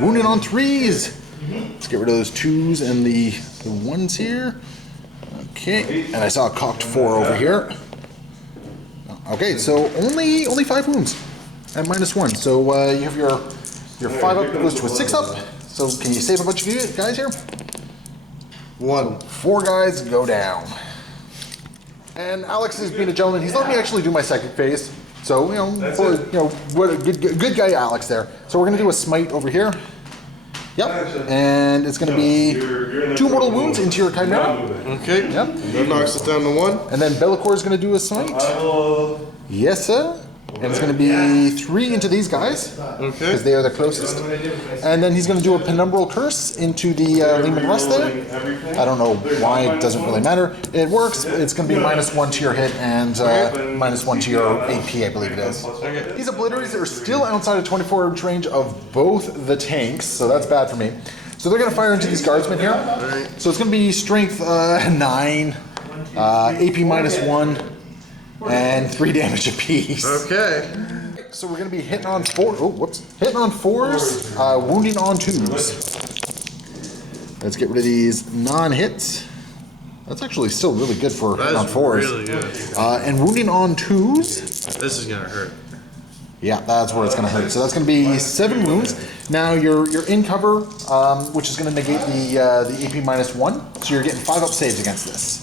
Wounded on 3s. Let's get rid of those 2s and the 1s here. Okay, and I saw a cocked 4 over here. Okay, so only 5 wounds at -1. So you have your 5 up goes to a 6 up. So can you save a bunch of guys here? 1. 4 guys go down. And Alex is being a gentleman. He's letting me actually do my second phase. So what a good guy, Alex there. So we're gonna do a smite over here. Yep, and it's gonna be 2 mortal wounds into your Chimera. Okay. Yep. That knocks us down to 1. And then Bellicor is gonna do a smite. Yes, sir. And it's going to be 3 into these guys, Okay. because they are the closest. And then he's going to do a Penumbral Curse into the Lehman Rust there. I don't know why, it doesn't really matter. It works. It's going to be -1 to your hit and -1 to your AP, I believe it is. These Obliterators are still outside of 24-inch range of both the tanks, so that's bad for me. So they're going to fire into these Guardsmen here. So it's going to be Strength 9, AP -1, and 3 damage apiece. Okay. So we're going to be hitting on 4. Oh, whoops! Hitting on 4s, wounding on 2s. Let's get rid of these non-hits. That's actually still really good for hitting on 4s. Really good. And wounding on 2s. This is gonna hurt. Yeah, that's where it's going to hurt. So that's going to be 7 wounds. Now you're in cover, which is going to negate the AP -1. So you're getting 5 up saves against this.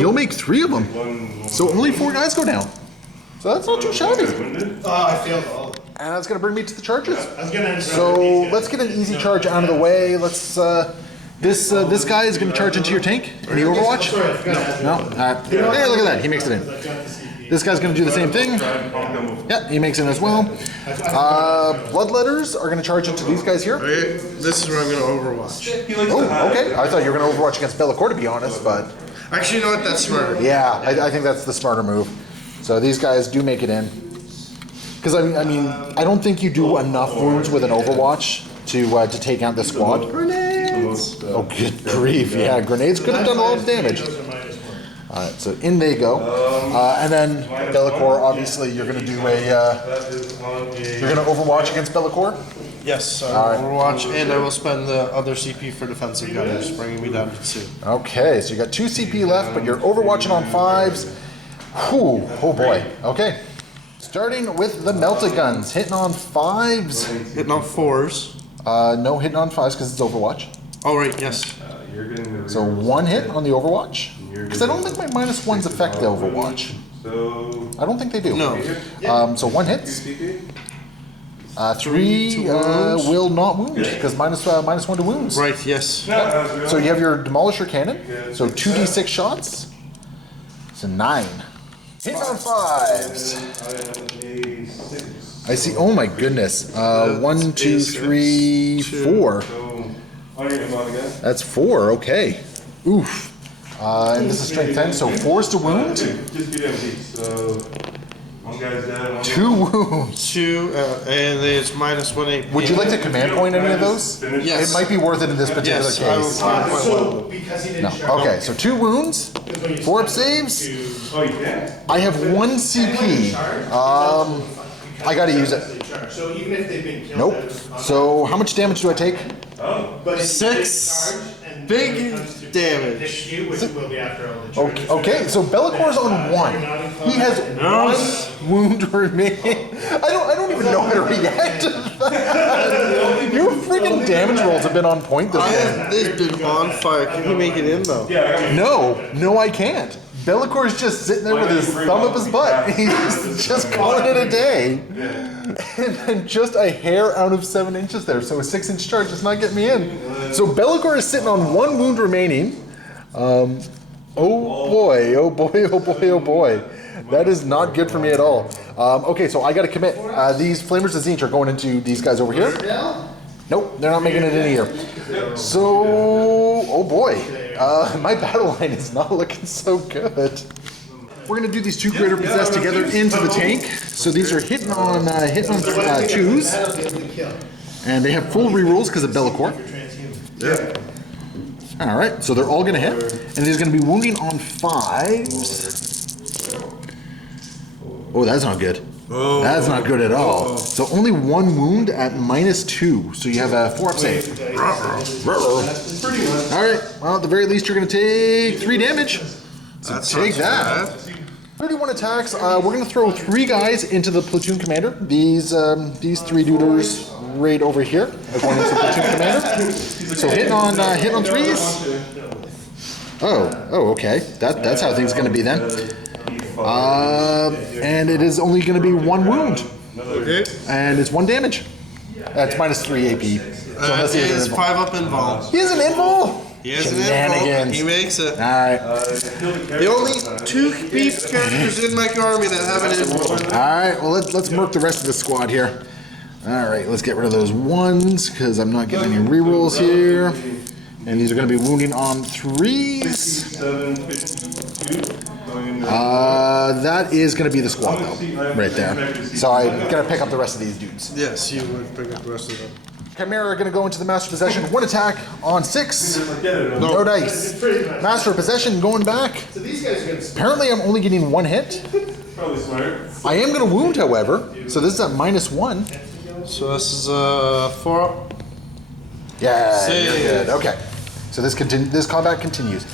You'll make 3 of them. So only 4 guys go down. So that's not too shabby. I failed all. And that's going to bring me to the charges. I was gonna. So let's get an easy charge out of the way. Let's. This guy is going to charge into your tank. Any Overwatch? No. Hey, look at that. He makes it in. This guy's going to do the same thing. Yeah, he makes it as well. Bloodletters are going to charge into these guys here. Okay. This is where I'm gonna Overwatch. Oh, okay. I thought you were going to Overwatch against Bellicor, to be honest, but Actually, you know what? That's smarter. yeah, I think that's the smarter move. So these guys do make it in. Because I mean, I don't think you do enough wounds with an Overwatch to take out the squad. Grenades. Oh, good grief! Yeah, grenades could have done a lot of damage. All right, so in they go, and then Bellicor. Obviously, you're going to do a. You're going to Overwatch against Bellicor. Yes, right. Overwatch, and I will spend the other CP for defensive gunners, bringing me down to 2. Okay, so you got 2 CP left, but you're Overwatching on 5s. Whew, oh boy. Okay, starting with the melted guns, hitting on 5s. Hitting on 4s. No hitting on 5s because it's Overwatch. Oh right, yes. So 1 hit on the Overwatch. Because I don't think my -1s affect the Overwatch. I don't think they do. No. So 1 hits. 3 will not wound because -1 to wounds. Right, yes. So you have your Demolisher Cannon. So 2d6 shots. So 9. Hitting on 5s. I see. Oh my goodness. 1, 2, 3, 4. That's 4. Okay. Oof. And this is strength 10. So 4s to wound. One guy's dead. 2 wounds. 2, and it's -1 AP. Would you like to command point any of those? Yes. It might be worth it in this particular Yes, I will case. find my So because he didn't No. charge. Okay, so 2 wounds, 4 up saves. Oh, you can? I have 1 CP. I gotta use it. So even if they've been killed. Nope. So how much damage do I take? But if 6 big damage. Next you, which will be after all the charges. Okay, so Bellicor's on 1. He has 1 wound remaining. I don't even know how to react to that. Your freaking damage rolls have been on point this game. They've been on fire. Can he make it in though? No, I can't. Bellicor's just sitting there with his thumb up his butt. He's just calling it a day. And then just a hair out of 7 inches there. So a 6-inch charge is not getting me in. So Bellicor is sitting on 1 wound remaining. Oh boy, oh boy, oh boy, oh boy. That is not good for me at all. Okay, so I gotta commit. These Flamers of Zinch are going into these guys over here. Nope, they're not making it in here. So, oh boy. My battle line is not looking so good. We're gonna do these 2 Greater Possessed together into the tank. So these are hitting on 2s, and they have full rerolls because of Bellicor. All right, so they're all gonna hit, and there's gonna be wounding on 5s. Oh, that's not good. That's not good at all. So only 1 wound at -2. So you have a 4 up save. All right. Well, at the very least, you're going to take 3 damage. So take that. 31 attacks. We're going to throw 3 guys into the platoon commander. These 3 duders right over here are going into the platoon commander. So hitting on 3s. Oh, okay. That's how things are going to be then. And it is only going to be 1 wound. Okay. And it's 1 damage. That's -3 AP. So unless he has Is an invul. 5 up invul. He has an invul! He has Shenanigans. an info. He makes it. Alright. The only 2 beef characters in my army that have an info. Alright, well let's murk the rest of the squad here. Alright, let's get rid of those 1s, because I'm not getting any rerolls here. And these are going to be wounding on 3s. That is going to be the squad though, right there. So I'm going to pick up the rest of these dudes. Yes, you would pick up the rest of them. Chimera are going to go into the Master Possession. 1 attack on 6. No dice. Master Possession going back. Apparently I'm only getting 1 hit. Probably smart. I am going to wound, however. So this is at -1. So this is 4 up. Yeah, you're Save. good. Okay. So this combat continues.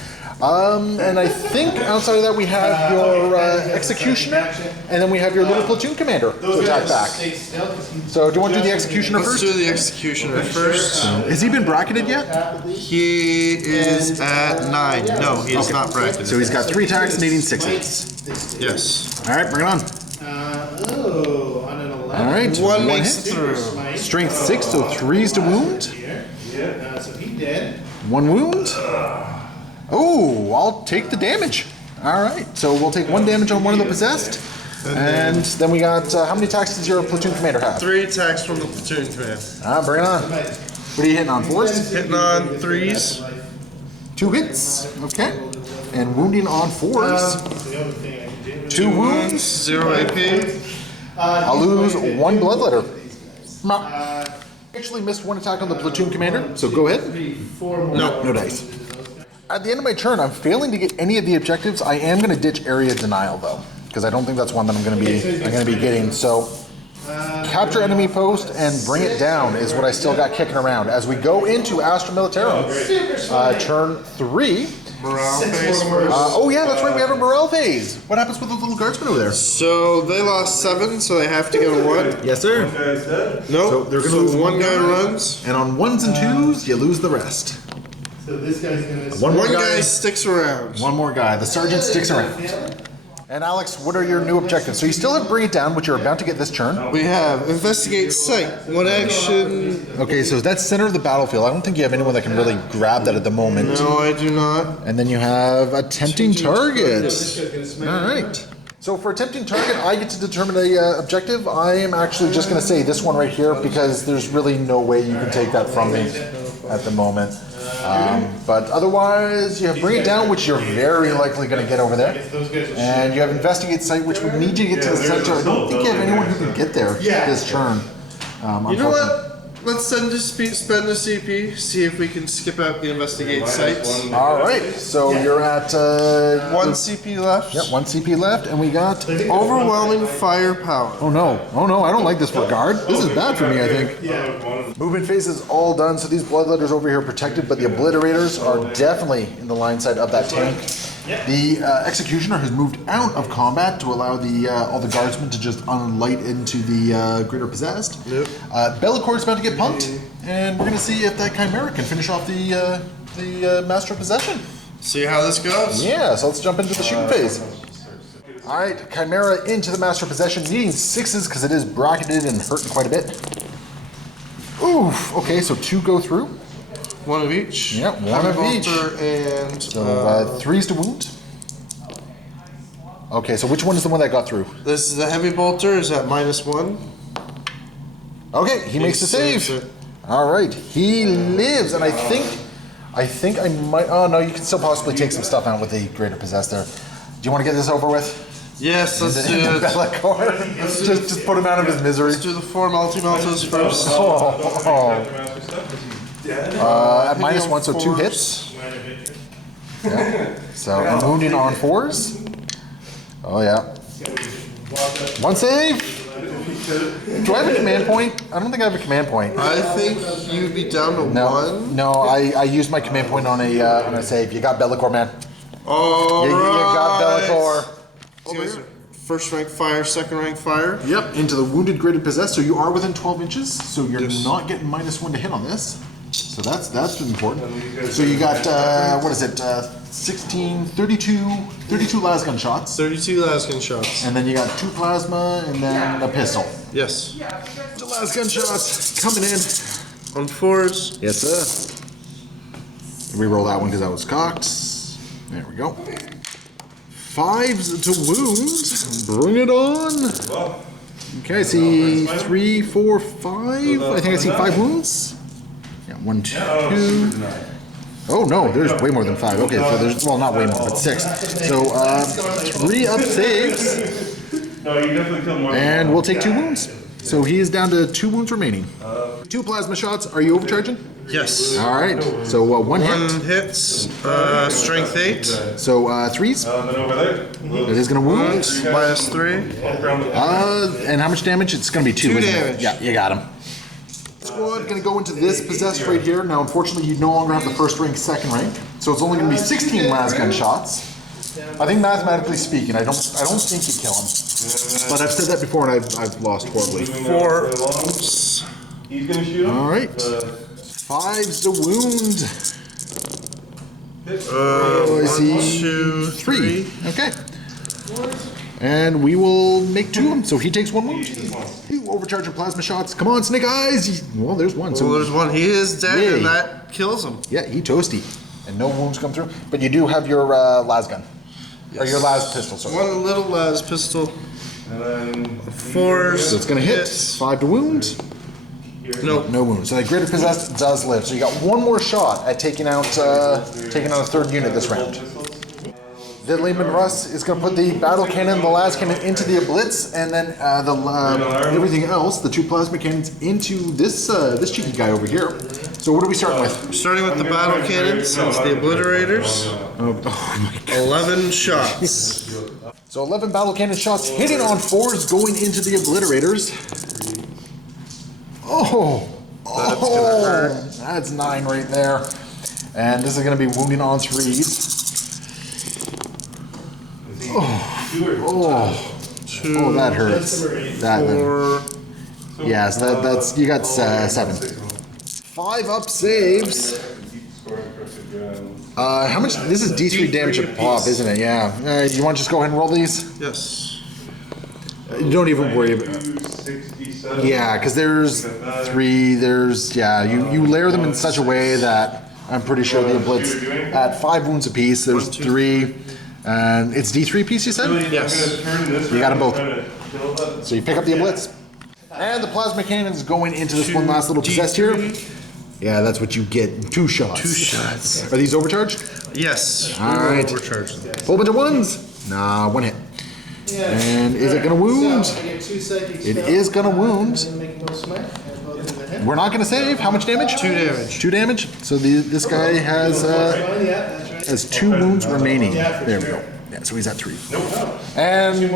And I think outside of that we have your Executioner, and then we have your little platoon commander to attack back. So do you want to do the Executioner Let's first? do the Executioner first. Has he been bracketed yet? He is at 9. No, he is not bracketed. So he's got 3 attacks, needing 6 hits. Yes. All right, bring it on. Oh, on an 11. All right, 1 makes hit. it through. Strength 6, so 3s to wound. So he did. 1 wound. Oh, I'll take the damage. All right, so we'll take 1 damage on one of the possessed. And then we got, how many attacks does your platoon commander have? 3 attacks from the platoon command. Bring it on. What are you hitting on, 4s? Hitting on 3s. 2 hits, okay. And wounding on 4s. 2 wounds. 0 AP. I'll lose 1 bloodletter. Actually missed 1 attack on the platoon commander, so go ahead. No dice. At the end of my turn, I'm failing to get any of the objectives. I am going to ditch area denial though, because I don't think that's one that I'm going to be getting. So capture enemy post and bring it down is what I still got kicking around. As we go into Astra Militarum, turn 3. Morale phase first. Oh yeah, that's right. We have a morale phase. What happens with the little guardsmen over there? So they lost 7, so they have to get a 1. Yes, sir. Guys dead? Nope. So they're gonna lose 1 guy guy. runs. And on 1s and 2s, you lose the rest. So this guy's gonna. One more One guy. guy sticks around. One more guy. The sergeant sticks around. And Alex, what are your new objectives? So you still have Bring It Down, which you're about to get this turn. We have Investigate Site. 1 action. Okay, so that's center of the battlefield. I don't think you have anyone that can really grab that at the moment. No, I do not. And then you have Attempting Target. All right. So for Attempting Target, I get to determine a objective. I am actually just going to say this one right here because there's really no way you can take that from me at the moment. But otherwise, you have Bring It Down, which you're very likely going to get over there. And you have Investigate Site, which would need you to get to the center. I don't think you have anyone who can get there this turn. You know what? Let's spend a CP, see if we can skip out the Investigate Site. All right, so you're at... 1 CP left. Yep, 1 CP left, and we got... Overwhelming Firepower. Oh no, I don't like this for guard. This is bad for me, I think. Movement phase is all done, so these bloodletters over here are protected, but the obliterators are definitely in the line side of that tank. The Executioner has moved out of combat to allow the all the guardsmen to just unlight into the Greater Possessed. Yep. Bellicor's about to get pumped, and we're going to see if that Chimera can finish off the Master of Possession. See how this goes? Yeah, so let's jump into the shooting phase. Alright, Chimera into the Master of Possession, needing 6s because it is bracketed and hurting quite a bit. Oof, okay, so 2 go through. 1 of each. Yep, 1 of each. And So 3s to wound. Okay, so which one is the one that got through? this is the Heavy Bolter, is at -1. Okay, he makes the saves save. it. Alright, he lives, and I think I might, oh no, you can still possibly take some stuff out with the Greater Possessed there. Do you want to get this over with? Yes, let's do Into it. Bellicor? just put him out of his misery. Let's do the 4 multi-meltas first. At -1, so 2 hits. Yeah. So, and wounding on 4s. Oh, yeah. 1 save. Do I have a command point? I don't think I have a command point. I think you'd be down to 1. No, I used my command point on a save. You got Bellicor, man. All You got right. Bellicor. These guys are first rank fire, second rank fire. Yep, into the wounded Greater Possessed. So you are within 12 inches. So you're not getting -1 to hit on this. So that's important. So you got, what is it, 16, 32 lasgun shots. 32 lasgun shots. And then you got 2 plasma and then a pistol. Yes. The lasgun shots coming in. On 4s. Yes, sir. Reroll that one because that was cocked. There we go. 5s to wound. Bring it on. Okay, I see 3, 4, 5. I think I see 5 wounds. Yeah, 1, 2. Oh no, there's way more than 5. Okay, so there's, well, not way more, but 6. So 3 up saves. No, you definitely killed more. And we'll take 2 wounds. So he is down to 2 wounds remaining. 2 plasma shots. Are you overcharging? Yes. All right. So 1 hit. 1 hits. Strength 8. So 3s. Then over there. It is going to wound. -3. And how much damage? It's going to be 2. 2 isn't it? damage. Yeah, you got him. Squad going to go into this possessed right here. Now, unfortunately, you no longer have the first rank, second rank, so it's only going to be 16 lasgun shots. I think mathematically speaking, I don't think you kill him. But I've said that before, and I've lost horribly. 4. He's gonna shoot him. All right. 5s to wound. I see 2, 3. Okay. And we will make 2 of them. So he takes 1 wound. 2 overcharging plasma shots. Come on, Snake Eyes. Well, there's 1. So Well, there's 1. He is dead, Yay. and that kills him. yeah, he toasty. And no wounds come through. But you do have your las gun. Or your las pistol, sorry. 1 little las pistol. And then 4s. So it's going to hit. hits. 5 to wound. No. No wounds. So the greater possessed does live. So you got 1 more shot at taking out a 3rd unit this round. Then Lehman Russ is going to put the battle cannon, the las cannon, into the Blitz, and then everything else, the 2 plasma cannons, into this this cheeky guy over here. So what are we starting with? Starting with the battle cannon, since the obliterators. Oh my God. 11 shots. So 11 battle cannon shots hitting on 4s, going into the obliterators. Oh, That's gonna hurt. That's 9 right there. And this is going to be wounding on 3s. Oh, that hurts. That 4. yeah, so that's you got 7. 5 up saves. How much? This is D3 damage a pop, isn't it? Yeah. You want to just go ahead and roll these? Yes. You don't even worry about. Yeah, because there's 3. There's You layer them in such a way that I'm pretty sure the Blitz at 5 wounds apiece. There's 3. And it's D3 piece, you said? Yes. You got them both. So you pick up the Blitz. And the plasma cannon's going into this one last little possessed here. Yeah, that's what you get. 2 shots. 2 shots. Are these overcharged? Yes. All right. Overcharged. Whole bunch of 1s. Nah, 1 hit. And is it going to wound? It is going to wound. We're not going to save. How much damage? 2 damage. 2 damage. So this guy has 2 wounds remaining. There we go. Yeah, so he's at 3. And you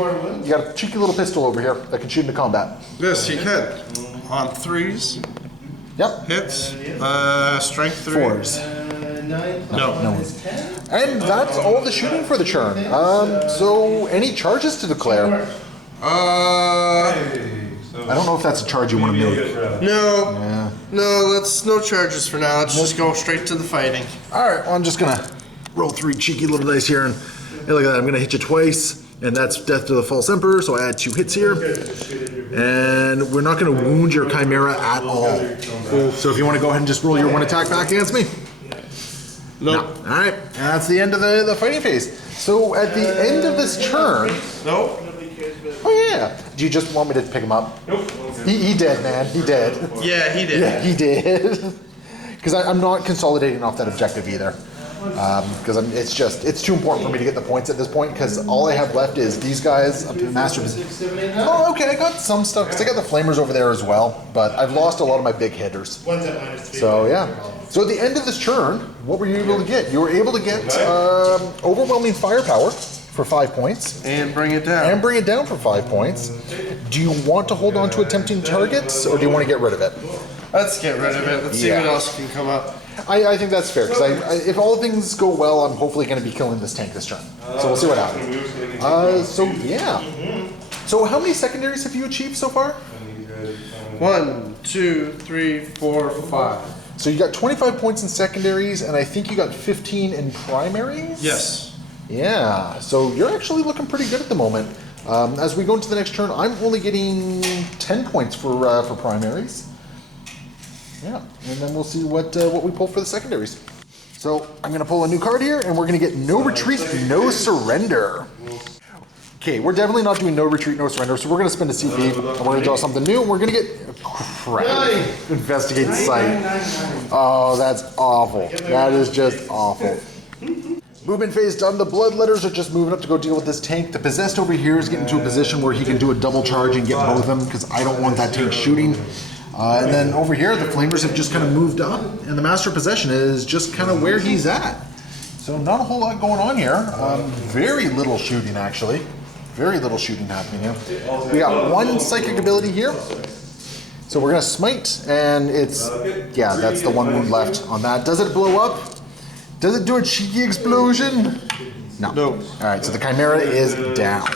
got a cheeky little pistol over here that can shoot into combat. Yes, he can. On 3s. Yep. Hits. Strength 3. 4s. No. And that's all the shooting for the turn. So any charges to declare? I don't know if that's a charge you want to make. No. Yeah. No, no charges for now. Let's just go straight to the fighting. All right, well, I'm just going to roll 3 cheeky little dice here. And hey, look at that. I'm going to hit you twice. And that's death to the false emperor. So I add 2 hits here. And we're not going to wound your chimera at all. So if you want to go ahead and just roll your 1 attack back against me. Nope. No. All right, and that's the end of the fighting phase. So at the end of this turn, Nope. oh yeah, do you just want me to pick him up? Nope. He did, man. He did. Yeah, he did. Yeah, he did. Because I'm not consolidating off that objective either. Because it's too important for me to get the points at this point. Because all I have left is these guys up to the master. Oh, okay, I got some stuff. Because I got the flamers over there as well. But I've lost a lot of my big hitters. So yeah. So at the end of this turn, what were you able to get? You were able to get overwhelming firepower for 5 points. And bring it down. And bring it down for 5 points. Do you want to hold on to a tempting target, or do you want to get rid of it? Let's get rid of it. Let's see what else can come up. I think that's fair, because if all things go well, I'm hopefully going to be killing this tank this turn. So we'll see what happens. So yeah. So how many secondaries have you achieved so far? 1, 2, 3, 4, 5. So you got 25 points in secondaries, and I think you got 15 in primaries? Yes. Yeah, so you're actually looking pretty good at the moment. As we go into the next turn, I'm only getting 10 points for primaries. Yeah, and then we'll see what we pull for the secondaries. So I'm gonna pull a new card here, and we're gonna get no retreat, no surrender. Okay, we're definitely not doing no retreat, no surrender, so we're gonna spend a CP, and we're gonna draw something new, and we're gonna get crap. Investigate site. Oh, that's awful. That is just awful. Movement phase done. The bloodletters are just moving up to go deal with this tank. The possessed over here is getting to a position where he can do a double charge and get both of them, because I don't want that tank shooting. And then over here, the flamers have just kind of moved up, and the master of possession is just kind of where he's at. So not a whole lot going on here. Very little shooting, actually. Very little shooting happening here. We got one psychic ability here. So we're gonna smite, and it's, yeah, that's the one wound left on that. Does it blow up? Does it do a cheeky explosion? No. All right, so the Chimera is down.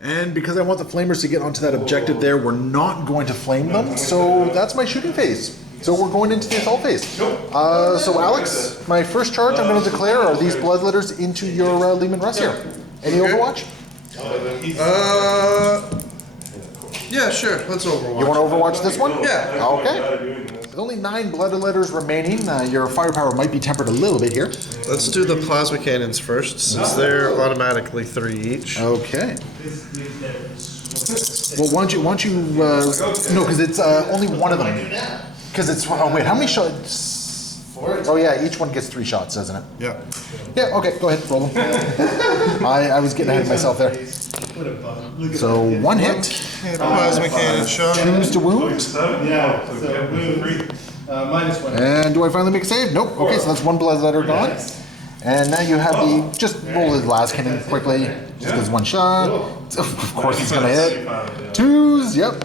And because I want the flamers to get onto that objective there, we're not going to flame them, so that's my shooting phase. So we're going into the assault phase. So Alex, my first charge I'm going to declare are these bloodletters into your Lehman Russ here. Any Overwatch? Yeah, sure. Let's Overwatch. You want to Overwatch this one? Yeah. Okay. With only 9 bloodletters remaining, your firepower might be tempered a little bit here. Let's do the plasma cannons first, since they're automatically 3 each. Okay. Well, why don't you no, because it's only one of them. Because it's, oh wait, how many shots? 4? Oh yeah, each one gets 3 shots, doesn't it? Yeah. Yeah, okay, go ahead, roll them. I was getting ahead of myself there. So 1 hit. Plasma cannon shot. 2s to wound. Yeah, so move. -1. And do I finally make a save? Nope. Okay, so that's 1 bloodletter gone. And now you have the, just roll the last cannon quickly. Just does 1 shot. Of course it's gonna hit. 2s, yep.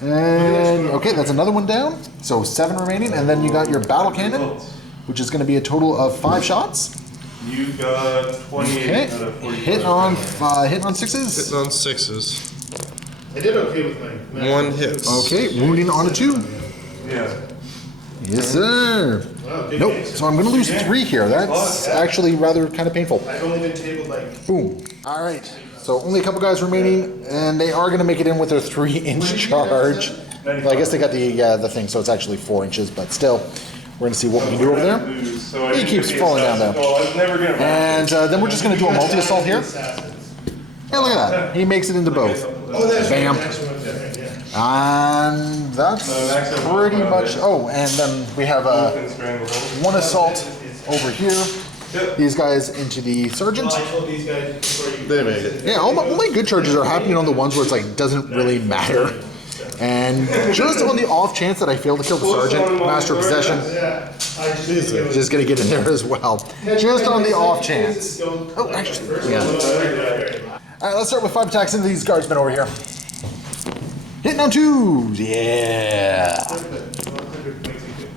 And okay, that's another one down. So 7 remaining, and then you got your battle cannon, which is gonna be a total of 5 shots. You've got 28 Okay, out of 40. hitting on 6s. Hitting on 6s. I did okay with my 1 hit. Okay, wounding on a 2. Yeah. Yes, sir. Nope. So I'm going to lose 3 here. That's actually rather kind of painful. I've only been tabled like. Boom. All right. So only a couple guys remaining, and they are going to make it in with their 3-inch charge. Well, I guess they got the thing, so it's actually 4 inches, but still, we're going to see what we can do over there. He keeps falling down there. And then we're just going to do a multi-assault here. Yeah, look at that. He makes it into both. Bam. And that's pretty much. Oh, and then we have 1 assault over here. These guys into the sergeant. They made it. Yeah, all my good charges are happening on the ones where it's like doesn't really matter. And just on the off chance that I fail to kill the sergeant, master of possession, just gonna get in there as well. Just on the off chance. Oh, actually, yeah. All right, let's start with 5 attacks into these guardsmen over here. Hitting on 2s, yeah.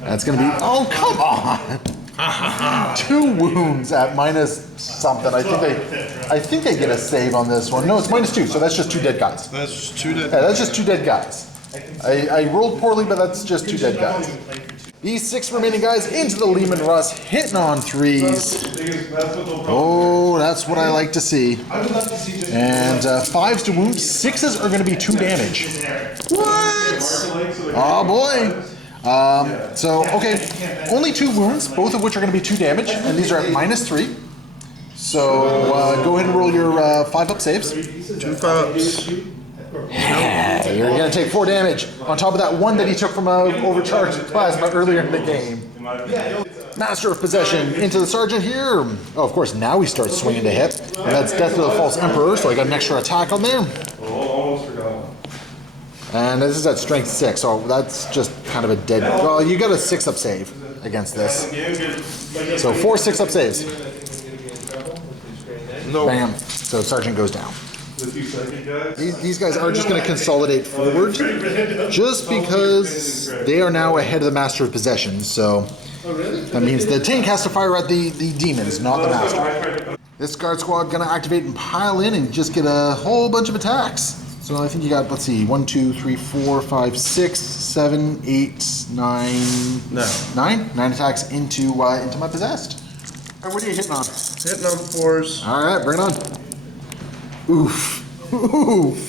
That's gonna be. Oh, come on. 2 wounds at minus something. I think they get a save on this one. No, it's -2, so that's just 2 dead guys. That's just 2 dead. Yeah, that's just 2 dead guys. I rolled poorly, but that's just 2 dead guys. These 6 remaining guys into the Lehman Russ, hitting on 3s. Oh, that's what I like to see. And 5s to wound. 6s are going to be 2 damage. What? Oh boy. So, okay, only 2 wounds, both of which are going to be 2 damage, and these are at -3. So go ahead and roll your 5-up saves. 2 5-ups. Yeah, you're going to take 4 damage on top of that 1 that he took from overcharged plasma earlier in the game. Master of possession into the sergeant here. Oh, of course, now he starts swinging to hit. And that's death to the false emperor, so I got an extra attack on there. Almost forgot. And this is at strength 6, so that's just kind of a dead. Well, you got a 6-up save against this. So 4 6-up saves. No. Bam. So sergeant goes down. These guys are just going to consolidate forward, just because they are now ahead of the master of possession. So that means the tank has to fire at the demons, not the master. This guard squad going to activate and pile in and just get a whole bunch of attacks. So I think you got, let's see, 1, 2, 3, 4, 5, 6, 7, 8, 9, 9 attacks into my possessed. All right, what are you hitting on? Hitting on 4s. All right, bring it on. Oof. Oof.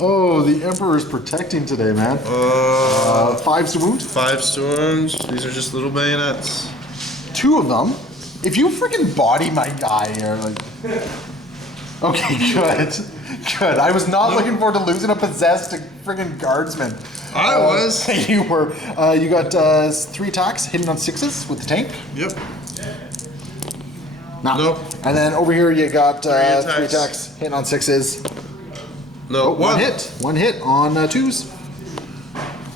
Oh, the Emperor's protecting today, man. 5s to wound. 5s to wounds. These are just little bayonets. 2 of them. If you freaking body my guy here, like... Okay, good. Good. I was not looking forward to losing a possessed friggin' guardsman. I was. You were. You got 3 attacks hitting on 6s with the tank. Yep. Nah. Nope. And then over here you got 3 attacks. attacks hitting on 6s. No, One hit. 1 hit on 2s.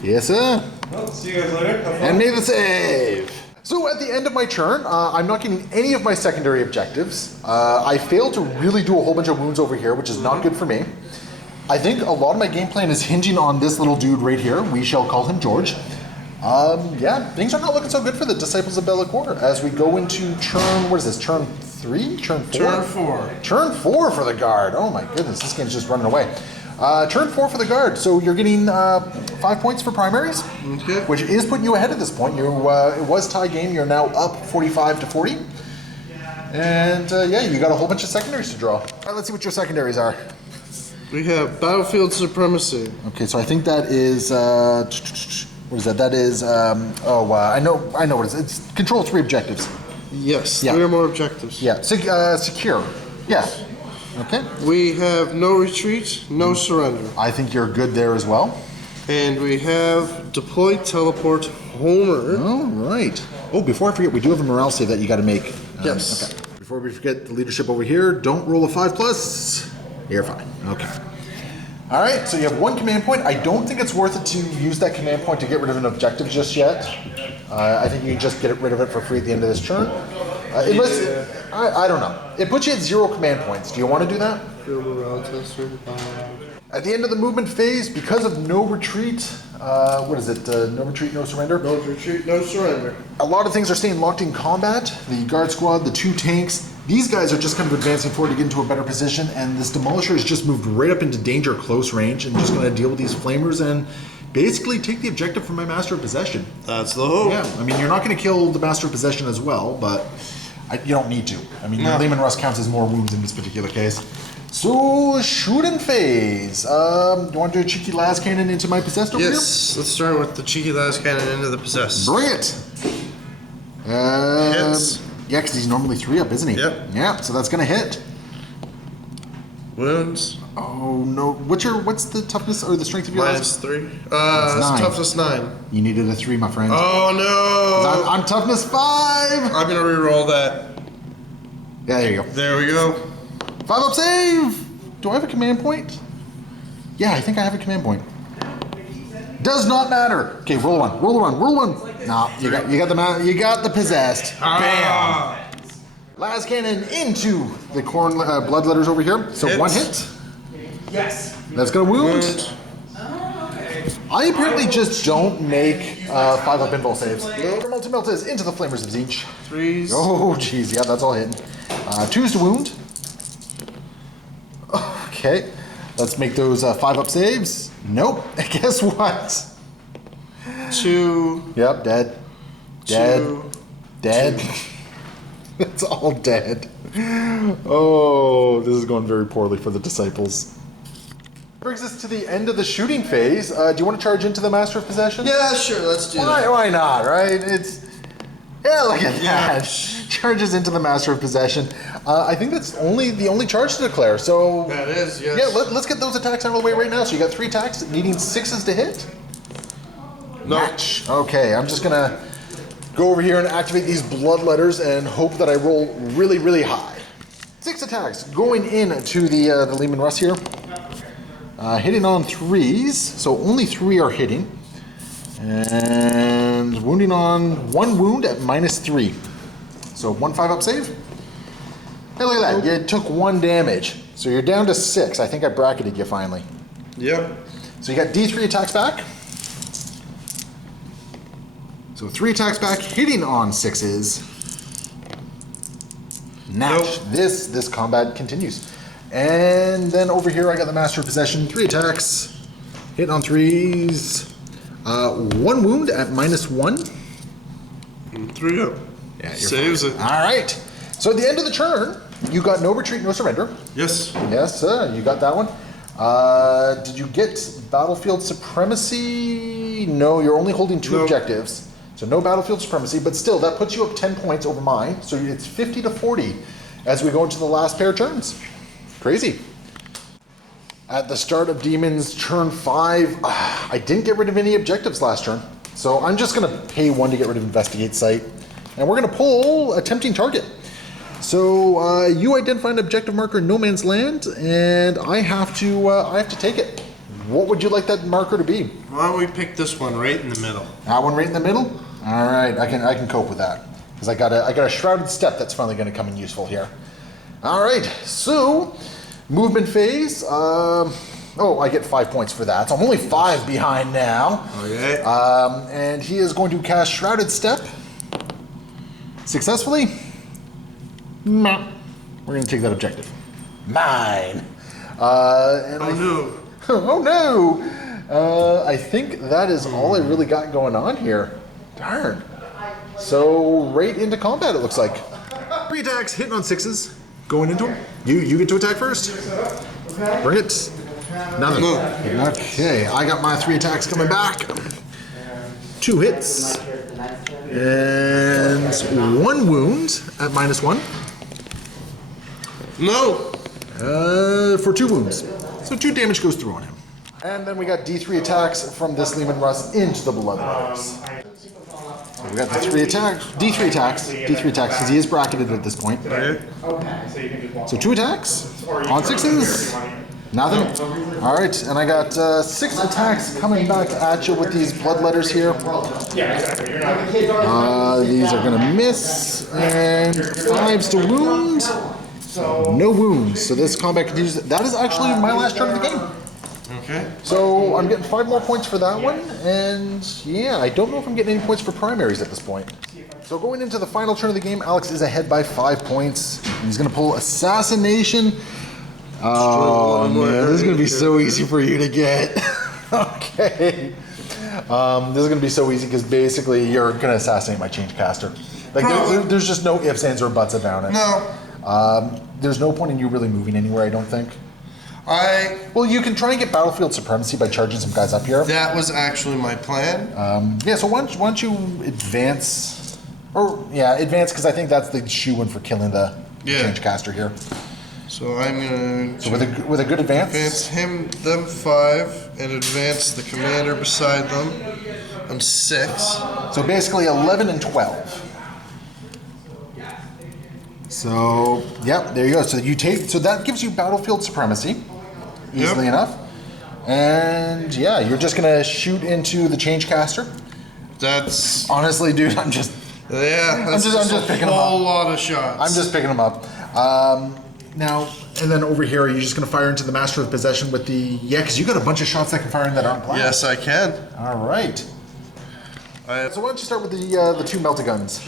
Yes, sir. Well, see you guys later. Have fun. And made the save. So at the end of my turn, I'm not getting any of my secondary objectives. I failed to really do a whole bunch of wounds over here, which is not good for me. I think a lot of my game plan is hinging on this little dude right here. We shall call him George. Yeah, things are not looking so good for the Disciples of Bellicor as we go into turn, what is this, turn 3? Turn 4? Turn 4. Turn 4 for the guard. Oh my goodness, this game's just running away. Turn 4 for the guard. So you're getting 5 points for primaries, Okay. which is putting you ahead at this point. You it was tie game. You're now up 45 to 40. And yeah, you got a whole bunch of secondaries to draw. All right, let's see what your secondaries are. We have Battlefield Supremacy. Okay, so I think that is what is that? That is I know what it is. It's control 3 objectives. Yes, Yeah. 3 or more objectives. Yeah, secure. Yeah. Okay. We have No Retreat, No Surrender. I think you're good there as well. And we have Deploy Teleport Homer. All right. Oh, before I forget, we do have a morale save that you got to make. Yes. Okay. Before we forget the leadership over here, don't roll a 5+. You're fine. Okay. All right. So you have 1 command point. I don't think it's worth it to use that command point to get rid of an objective just yet. I think you can just get rid of it for free at the end of this turn. Unless I don't know. It puts you at 0 command points. Do you want to do that? At the end of the movement phase, because of no retreat, what is it? No retreat, no surrender? No Retreat, No Surrender. A lot of things are staying locked in combat. The guard squad, the 2 tanks, these guys are just kind of advancing forward to get into a better position, and this demolisher has just moved right up into danger close range and just going to deal with these flamers and basically take the objective from my Master of Possession. That's the hope. Yeah, I mean, you're not going to kill the Master of Possession as well, but you don't need to. I mean, Lehman Russ counts as more wounds in this particular case. So, shooting phase. You want to do a cheeky las cannon into my possessed over here? Yes, let's start with the cheeky las cannon into the possessed. Bring it! Hits. Yeah, because he's normally 3 up, isn't he? Yep. Yeah, so that's going to hit. Wounds. Oh, no. What's the toughness or the strength of your Minus last? 3. It's It's 9. toughness 9. You needed a 3, my friend. Oh no! I'm toughness 5! I'm gonna reroll that. Yeah, there you go. There we go. 5 up save! Do I have a command point? Yeah, I think I have a command point. Does not matter. Okay, roll 1. Roll 1. Roll 1. No, you got the possessed. Bam! Las cannon into the corn bloodletters over here. So Hits. 1 hit. Yes. That's gonna wound. Wound. I apparently just don't make 5 up invul saves. Multi-melt is into the flamers of Zinch. 3s. Oh, jeez, yeah, that's all hitting. 2s to wound. Okay, let's make those 5 up saves. Nope. Guess what? 2. Yep, dead. Dead. 2. Dead. It's all dead. Oh, this is going very poorly for the disciples. Brings us to the end of the shooting phase. Do you want to charge into the Master of Possession? Yeah, sure, let's do that. Why not, right? Yeah, look at that. Charges into the Master of Possession. I think that's the only charge to declare. So That is, yes. yeah, let's get those attacks out of the way right now. So you got 3 attacks, needing 6s to hit. No. Match. Okay, I'm just gonna go over here and activate these bloodletters and hope that I roll really, really high. 6 attacks going into the Lehman Russ here. Hitting on 3s, so only 3 are hitting. And wounding on 1 wound at -3. So 1 5 up save. Hey, look at that. You took 1 damage. So you're down to 6. I think I bracketed you finally. Yep. So you got D3 attacks back. So 3 attacks back, hitting on 6s. Natch. Nope. This combat continues. And then over here I got the Master of Possession, 3 attacks, hitting on 3s. 1 wound at -1. 3 up. Yeah, you're Saves it. All right. So at the end of the turn, you got no retreat, no surrender. Yes. Yes, you got that one. Did you get battlefield supremacy? No, you're only holding 2 No. objectives. So no battlefield supremacy, but still, that puts you up 10 points over mine. So it's 50 to 40 as we go into the last pair of turns. Crazy. At the start of Demons turn 5, I didn't get rid of any objectives last turn. So I'm just going to pay 1 to get rid of Investigate Site. And we're going to pull a Tempting Target. So you identify an objective marker in no man's land, and I have to take it. What would you like that marker to be? Why don't we pick this one right in the middle? That one right in the middle? All right, I can cope with that because I got a shrouded step that's finally going to come in useful here. All right, so movement phase. Oh, I get 5 points for that. So I'm only 5 behind now. Okay. And he is going to cast Shrouded Step successfully. We're going to take that objective. Mine. No. Oh no! I think that is all I really got going on here. Darn. So right into combat it looks like. 3 attacks, hitting on 6s, going into him. You get to attack first. Bring it. Nothing. Okay, I got my 3 attacks coming back. 2 hits. And 1 wound at -1. No. For 2 wounds. So 2 damage goes through on him. And then we got D3 attacks from this Lehman Russ into the Blood Letters. So we got the 3 attacks, D3 attacks, because he is bracketed at this point. Okay. So 2 attacks on 6s. Nothing. All right, and I got 6 attacks coming back at you with these Blood Letters here. These are gonna miss, and 5s to wound. No wounds, so this combat continues. That is actually my last turn of the game. Okay. So I'm getting 5 more points for that one, and yeah, I don't know if I'm getting any points for primaries at this point. So going into the final turn of the game, Alex is ahead by 5 points. And he's going to pull Assassination. Oh man, this is going to be so easy for you to get. Okay. This is going to be so easy because basically you're going to assassinate my change caster. Like there's just no ifs, ands, or buts about it. No. There's no point in you really moving anywhere, I don't think. Well, you can try and get battlefield supremacy by charging some guys up here. That was actually my plan. Yeah, so why don't you advance? Advance, because I think that's the shoe-in for killing the change caster here. So I'm gonna. So with a good advance? Advance them 5, and advance the commander beside them. I'm 6. So basically 11 and 12. So, yep, there you go. So so that gives you battlefield supremacy, easily enough. And yeah, you're just gonna shoot into the change caster. That's honestly, dude, I'm just picking them up. A whole lot of shots. I'm just picking them up. Now, and then over here, are you just gonna fire into the Master of Possession with the because you got a bunch of shots that can fire in that aren't planned. Yes, I can. All right. So why don't you start with the 2 melta-guns?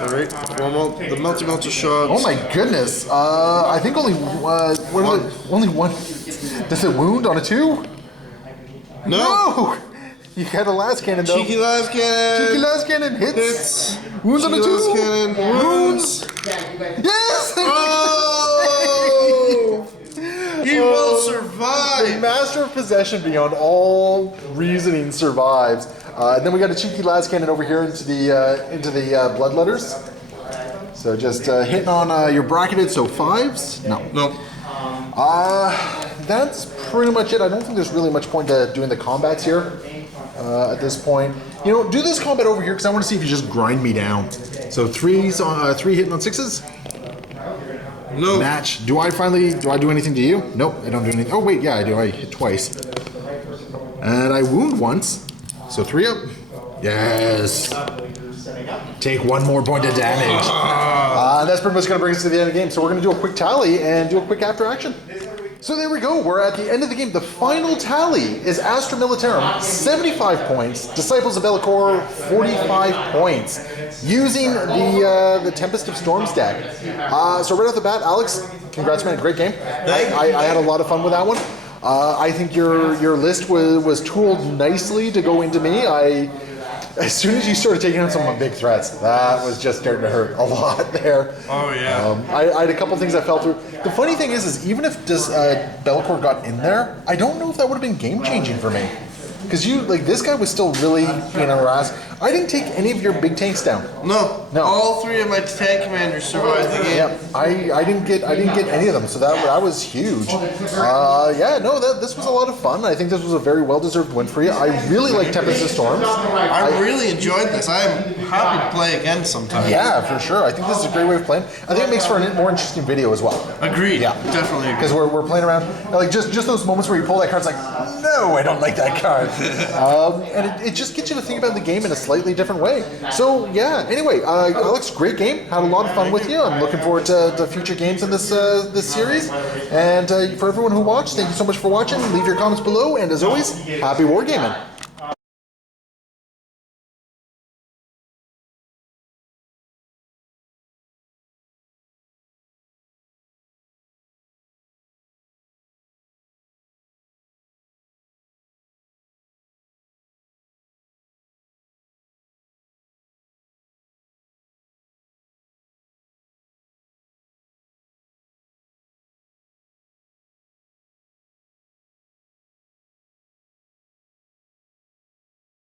All right. The melta shots. Oh my goodness! I think only only one. Does it wound on a 2? No. You got a las cannon though. Cheeky las cannon. Cheeky las cannon hits. Wounds on a 2. Las cannon. Wounds. Yes. Oh! He will survive. The Master of Possession, beyond all reasoning, survives. And then we got a cheeky las cannon over here into the Blood Letters. So just hitting on your bracketed, so 5s? No. That's pretty much it. I don't think there's really much point to doing the combats here at this point. You know, do this combat over here because I want to see if you just grind me down. So 3 hitting on 6s? No. Match. Do I do anything to you? Nope, I don't do anything. Oh wait, yeah, I do. I hit twice. And I wound once. So 3 up. Yes. Take 1 more point of damage. That's pretty much going to bring us to the end of the game. So we're going to do a quick tally and do a quick after action. So there we go. We're at the end of the game. The final tally is Astra Militarum, 75 points. Disciples of Bellicor, 45 points. Using the Tempest of Storms deck. So right off the bat, Alex, congrats, man. Great game. I had a lot of fun with that one. I think your list was tooled nicely to go into me. As soon as you started taking on some of my big threats, that was just starting to hurt a lot there. Oh yeah. I had a couple things I fell through. The funny thing is even if Bellicor got in there, I don't know if that would have been game changing for me. Because this guy was still really being harassed. I didn't take any of your big tanks down. No. No. All three of my tank commanders survived the game. Yeah, I didn't get any of them, so that was huge. Yeah, no, this was a lot of fun. I think this was a very well-deserved win for you. I really like Tempest of Storms. I really enjoyed this. I am happy to play again sometime. Yeah, for sure. I think this is a great way of playing. I think it makes for a more interesting video as well. Agreed. Yeah, Definitely agreed. because we're playing around like just those moments where you pull that card. It's like, no, I don't like that card, and it just gets you to think about the game in a slightly different way. So yeah. Anyway, Alex, great game. Had a lot of fun with you. I'm looking forward to future games in this series. And for everyone who watched, thank you so much for watching. Leave your comments below, and as always, happy wargaming.